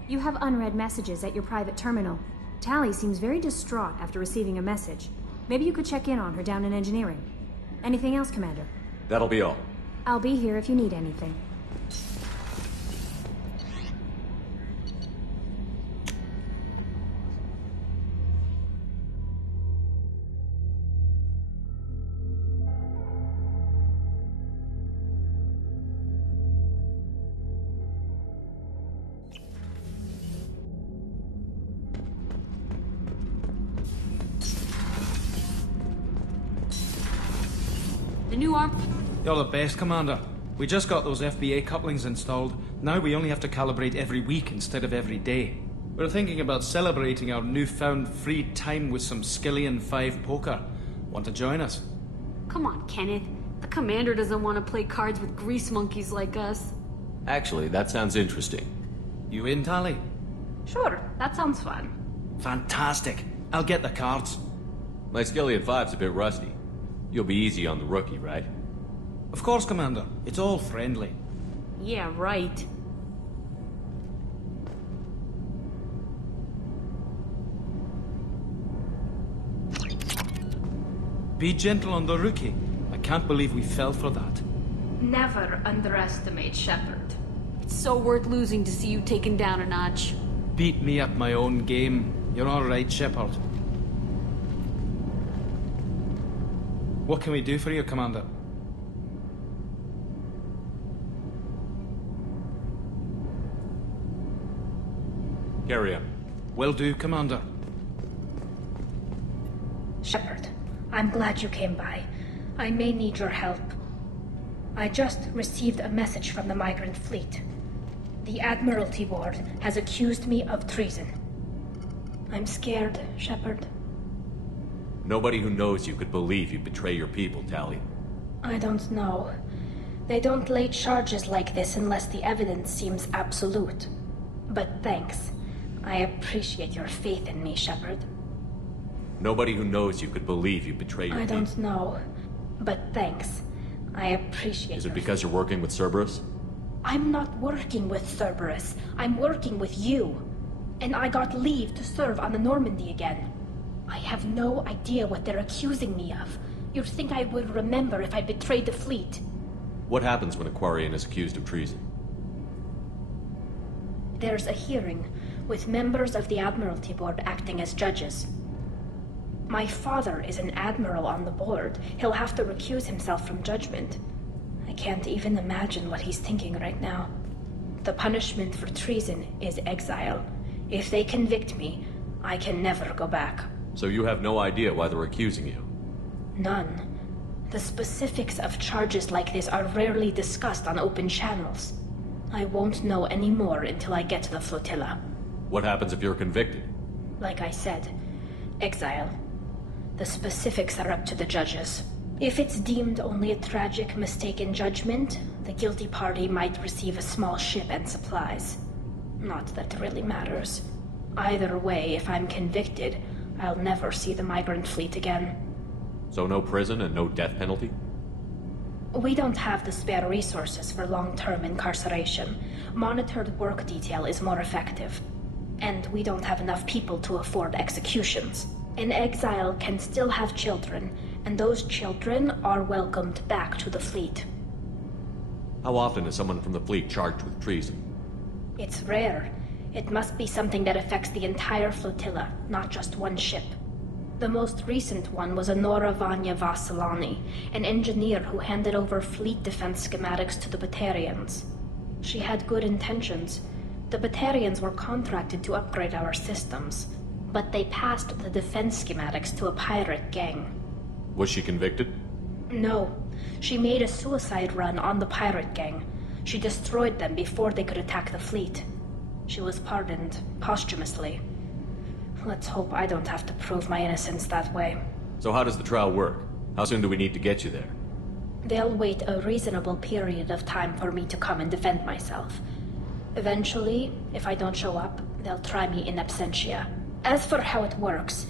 You have unread messages at your private terminal. Tally seems very distraught after receiving a message. Maybe you could check in on her down in engineering. Anything else, Commander? That'll be all. I'll be here if you need anything. The new arm... You're the best, Commander. We just got those FBA couplings installed. Now we only have to calibrate every week instead of every day. We're thinking about celebrating our newfound free time with some Skillian 5 poker. Want to join us? Come on, Kenneth. The Commander doesn't want to play cards with grease monkeys like us. Actually, that sounds interesting. You in, Tally? Sure, that sounds fun. Fantastic. I'll get the cards. My Skillian 5's a bit rusty. You'll be easy on the rookie, right? Of course, Commander. It's all friendly. Yeah, right. Be gentle on the rookie. I can't believe we fell for that. Never underestimate Shepard. It's so worth losing to see you taken down a notch. Beat me at my own game. You're all right, Shepard. What can we do for you, Commander? Carry on. Will do, Commander. Shepard, I'm glad you came by. I may need your help. I just received a message from the migrant fleet. The Admiralty Board has accused me of treason. I'm scared, Shepard. Nobody who knows you could believe you'd betray your people, Tally. I don't know. They don't lay charges like this unless the evidence seems absolute. But thanks. I appreciate your faith in me, Shepard. Nobody who knows you could believe you'd betray your people. I don't know. But thanks. I appreciate Is it because you're working with Cerberus? I'm not working with Cerberus. I'm working with you. And I got leave to serve on the Normandy again. I have no idea what they're accusing me of. You'd think I would remember if I betrayed the fleet. What happens when a Quarian is accused of treason? There's a hearing, with members of the Admiralty Board acting as judges. My father is an admiral on the board. He'll have to recuse himself from judgment. I can't even imagine what he's thinking right now. The punishment for treason is exile. If they convict me, I can never go back. So you have no idea why they're accusing you? None. The specifics of charges like this are rarely discussed on open channels. I won't know any more until I get to the flotilla. What happens if you're convicted? Like I said, exile. The specifics are up to the judges. If it's deemed only a tragic mistake in judgment, the guilty party might receive a small ship and supplies. Not that it really matters. Either way, if I'm convicted, I'll never see the migrant fleet again. So no prison and no death penalty? We don't have the spare resources for long-term incarceration. Monitored work detail is more effective. And we don't have enough people to afford executions. An exile can still have children, and those children are welcomed back to the fleet. How often is someone from the fleet charged with treason? It's rare. It must be something that affects the entire flotilla, not just one ship. The most recent one was Anora Vanya Vasilani, an engineer who handed over fleet defense schematics to the Batarians. She had good intentions. The Batarians were contracted to upgrade our systems, but they passed the defense schematics to a pirate gang. Was she convicted? No. She made a suicide run on the pirate gang. She destroyed them before they could attack the fleet. She was pardoned, posthumously. Let's hope I don't have to prove my innocence that way. So how does the trial work? How soon do we need to get you there? They'll wait a reasonable period of time for me to come and defend myself. Eventually, if I don't show up, they'll try me in absentia. As for how it works,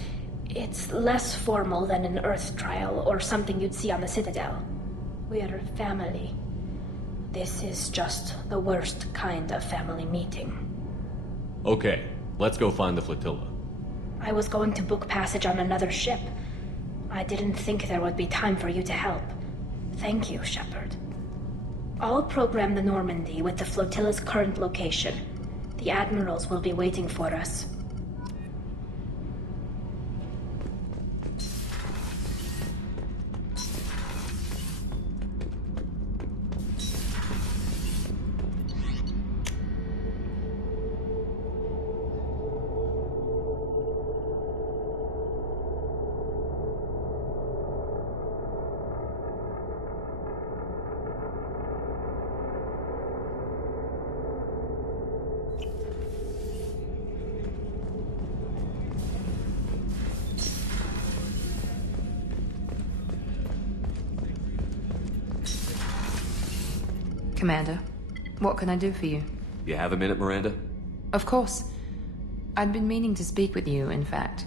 it's less formal than an Earth trial or something you'd see on the Citadel. We're family. This is just the worst kind of family meeting. Okay, let's go find the flotilla. I was going to book passage on another ship. I didn't think there would be time for you to help. Thank you, Shepard. I'll program the Normandy with the flotilla's current location. The admirals will be waiting for us. Commander, what can I do for you? You have a minute, Miranda? Of course. I'd been meaning to speak with you, in fact.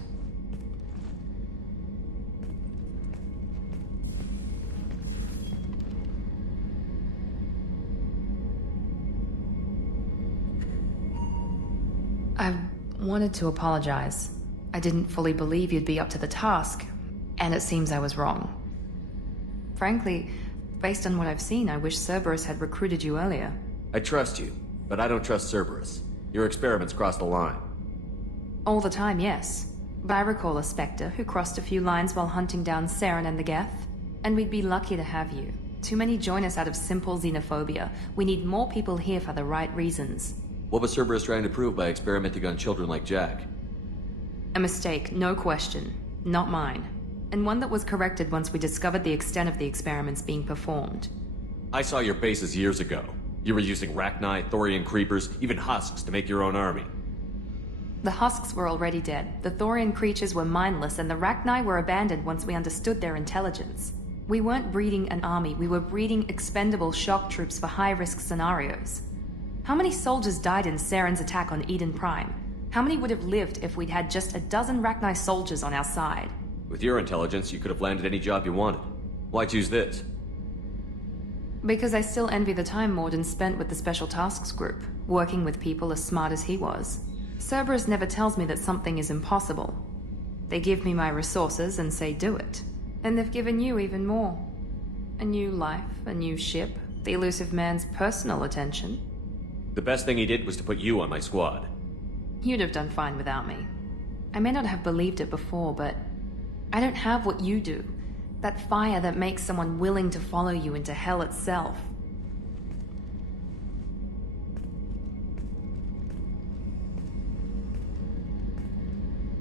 I wanted to apologize. I didn't fully believe you'd be up to the task, and it seems I was wrong. Frankly, based on what I've seen, I wish Cerberus had recruited you earlier. I trust you, but I don't trust Cerberus. Your experiments crossed the line. All the time, yes. But I recall a Spectre who crossed a few lines while hunting down Saren and the Geth. And we'd be lucky to have you. Too many join us out of simple xenophobia. We need more people here for the right reasons. What was Cerberus trying to prove by experimenting on children like Jack? A mistake, no question. Not mine. And one that was corrected once we discovered the extent of the experiments being performed. I saw your bases years ago. You were using Rachni, Thorian creepers, even husks to make your own army. The husks were already dead, the Thorian creatures were mindless, and the Rachni were abandoned once we understood their intelligence. We weren't breeding an army, we were breeding expendable shock troops for high-risk scenarios. How many soldiers died in Saren's attack on Eden Prime? How many would have lived if we'd had just a dozen Rachni soldiers on our side? With your intelligence, you could have landed any job you wanted. Why choose this? Because I still envy the time Morden spent with the Special Tasks Group, working with people as smart as he was. Cerberus never tells me that something is impossible. They give me my resources and say do it. And they've given you even more. A new life, a new ship, the elusive man's personal attention. The best thing he did was to put you on my squad. You'd have done fine without me. I may not have believed it before, but I don't have what you do. That fire that makes someone willing to follow you into hell itself.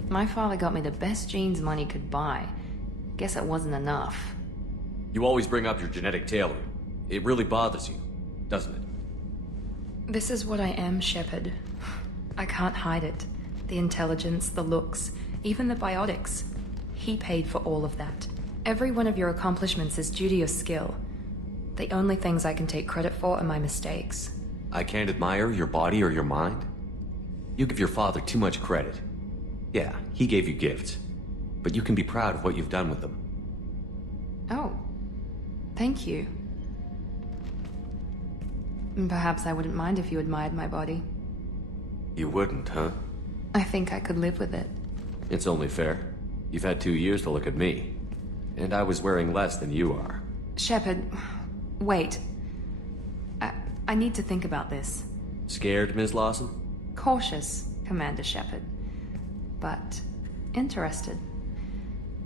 My father got me the best genes money could buy. Guess it wasn't enough. You always bring up your genetic tailoring. It really bothers you, doesn't it? This is what I am, Shepard. I can't hide it. The intelligence, the looks, even the biotics. He paid for all of that. Every one of your accomplishments is due to your skill. The only things I can take credit for are my mistakes. I can't admire your body or your mind? You give your father too much credit. Yeah, he gave you gifts. But you can be proud of what you've done with them. Oh. Thank you. Perhaps I wouldn't mind if you admired my body. You wouldn't, huh? I think I could live with it. It's only fair. You've had 2 years to look at me. And I was wearing less than you are. Shepard, wait. I need to think about this. Scared, Ms. Lawson? Cautious, Commander Shepard. But interested.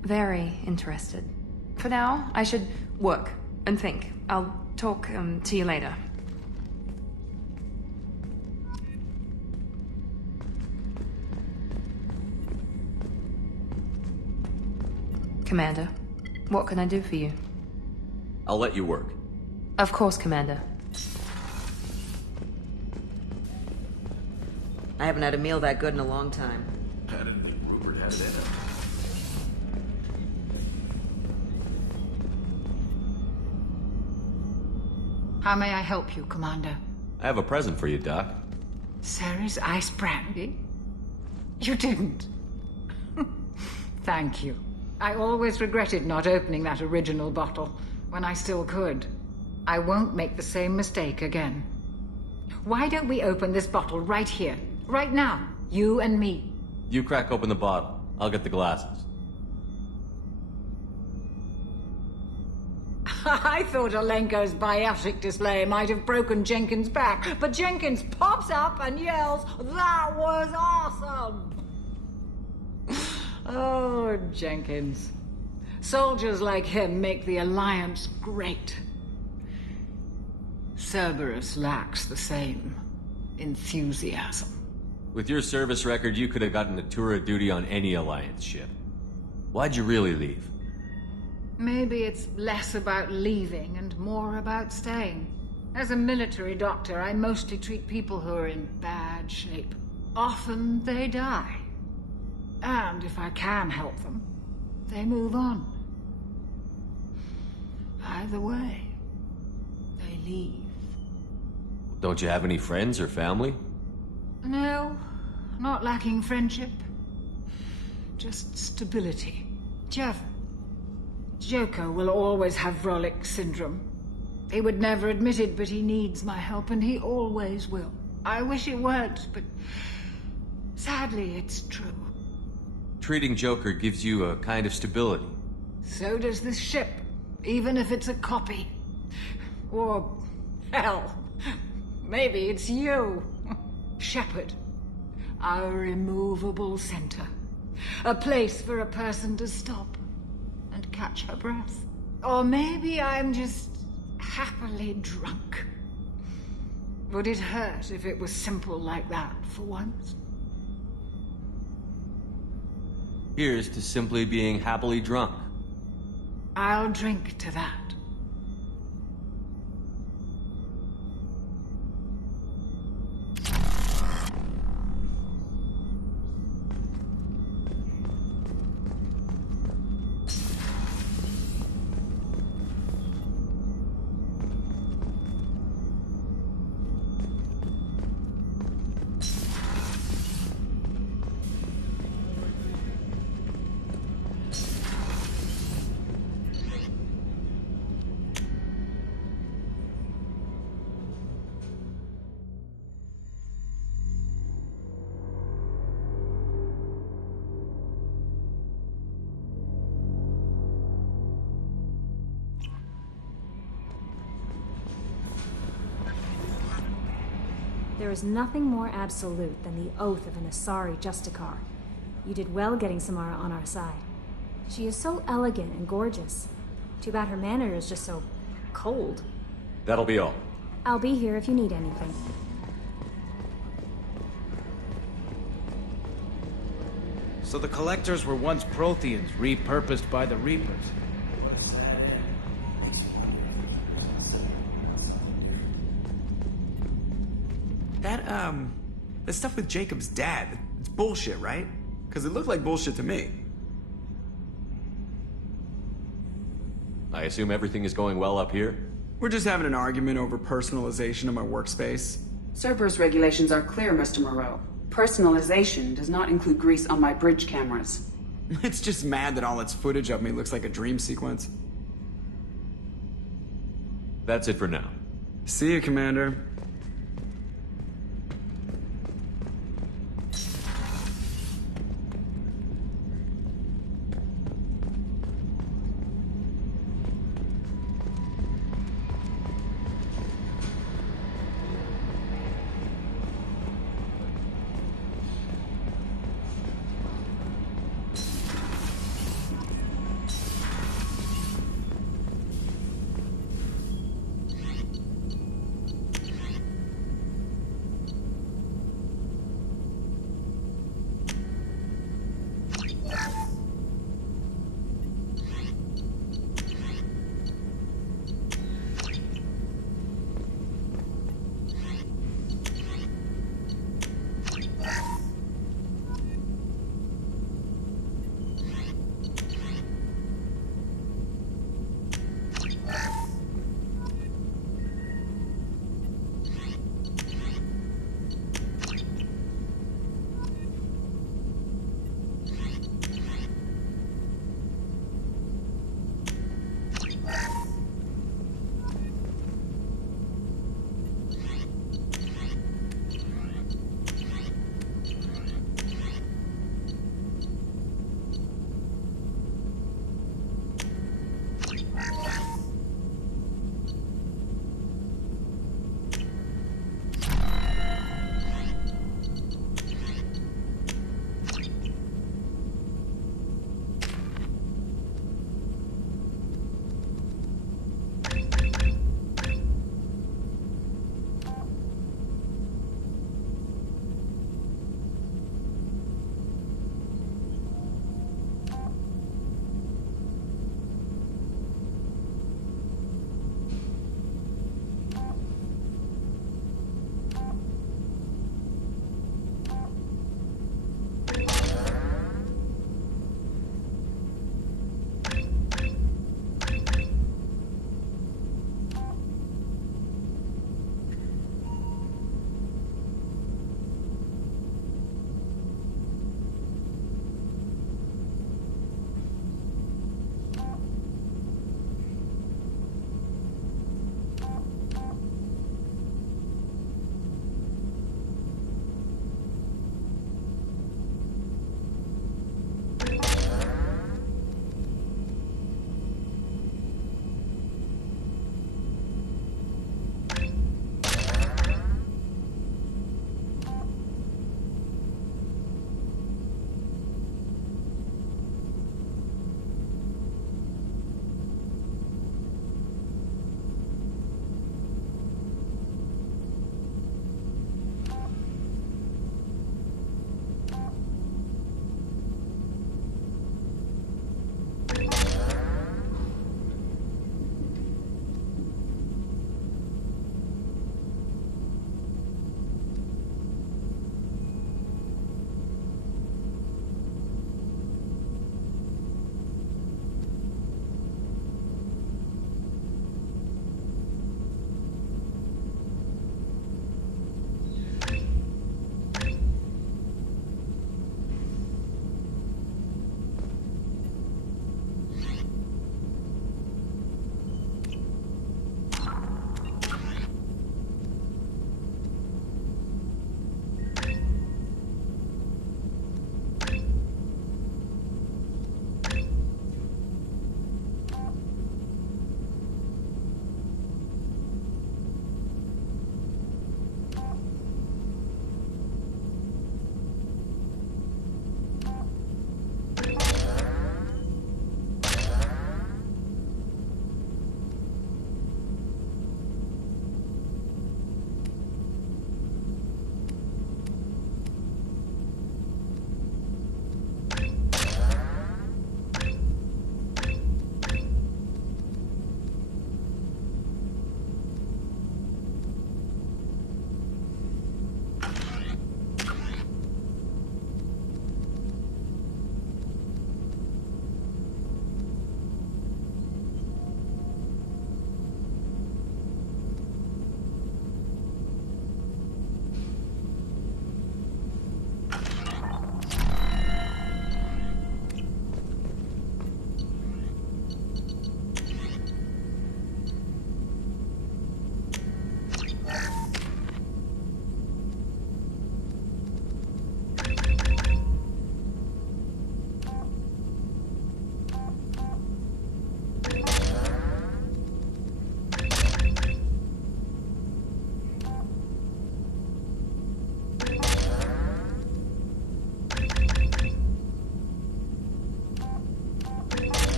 Very interested. For now, I should work and think. I'll talk to you later. Commander, what can I do for you? I'll let you work. Of course, Commander. I haven't had a meal that good in a long time. How did Rupert have that? How may I help you, Commander? I have a present for you, Doc. Sarah's ice brandy? You didn't. Thank you. I always regretted not opening that original bottle when I still could. I won't make the same mistake again. Why don't we open this bottle right here, right now, you and me? You crack open the bottle. I'll get the glasses. I thought Alenko's biotic display might have broken Jenkins' back, but Jenkins pops up and yells, "That was awesome!" Oh, Jenkins. Soldiers like him make the Alliance great. Cerberus lacks the same enthusiasm. With your service record, you could have gotten a tour of duty on any Alliance ship. Why'd you really leave? Maybe it's less about leaving and more about staying. As a military doctor, I mostly treat people who are in bad shape. Often they die. And if I can help them, they move on. Either way, they leave. Don't you have any friends or family? No, not lacking friendship. Just stability. Jeff, Joker will always have Vrolik syndrome. He would never admit it, but he needs my help, and he always will. I wish it weren't, but sadly it's true. Treating Joker gives you a kind of stability. So does this ship, even if it's a copy. Or, hell, maybe it's you. Shepard. Our immovable center. A place for a person to stop and catch her breath. Or maybe I'm just happily drunk. Would it hurt if it was simple like that for once? Here's to simply being happily drunk. I'll drink to that. There is nothing more absolute than the oath of an Asari Justicar. You did well getting Samara on our side. She is so elegant and gorgeous. Too bad her manner is just so cold. That'll be all. I'll be here if you need anything. So the Collectors were once Protheans, repurposed by the Reapers. That stuff with Jacob's dad, it's bullshit, right? Because it looked like bullshit to me. I assume everything is going well up here? We're just having an argument over personalization of my workspace. Cerberus regulations are clear, Mr. Moreau. Personalization does not include grease on my bridge cameras. It's just mad that all its footage of me looks like a dream sequence. That's it for now. See you, Commander.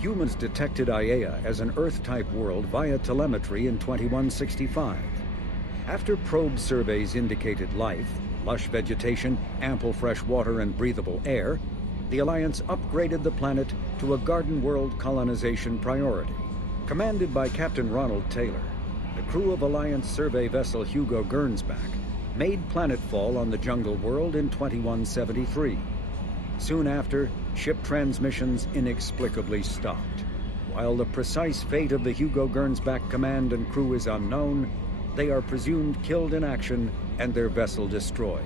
Humans detected Aiea as an Earth-type world via telemetry in 2165. After probe surveys indicated life, lush vegetation, ample fresh water, and breathable air, the Alliance upgraded the planet to a garden world colonization priority. Commanded by Captain Ronald Taylor, the crew of Alliance survey vessel Hugo Gernsback made planetfall on the jungle world in 2173. Soon after, ship transmissions inexplicably stopped. While the precise fate of the Hugo Gernsback command and crew is unknown, they are presumed killed in action and their vessel destroyed.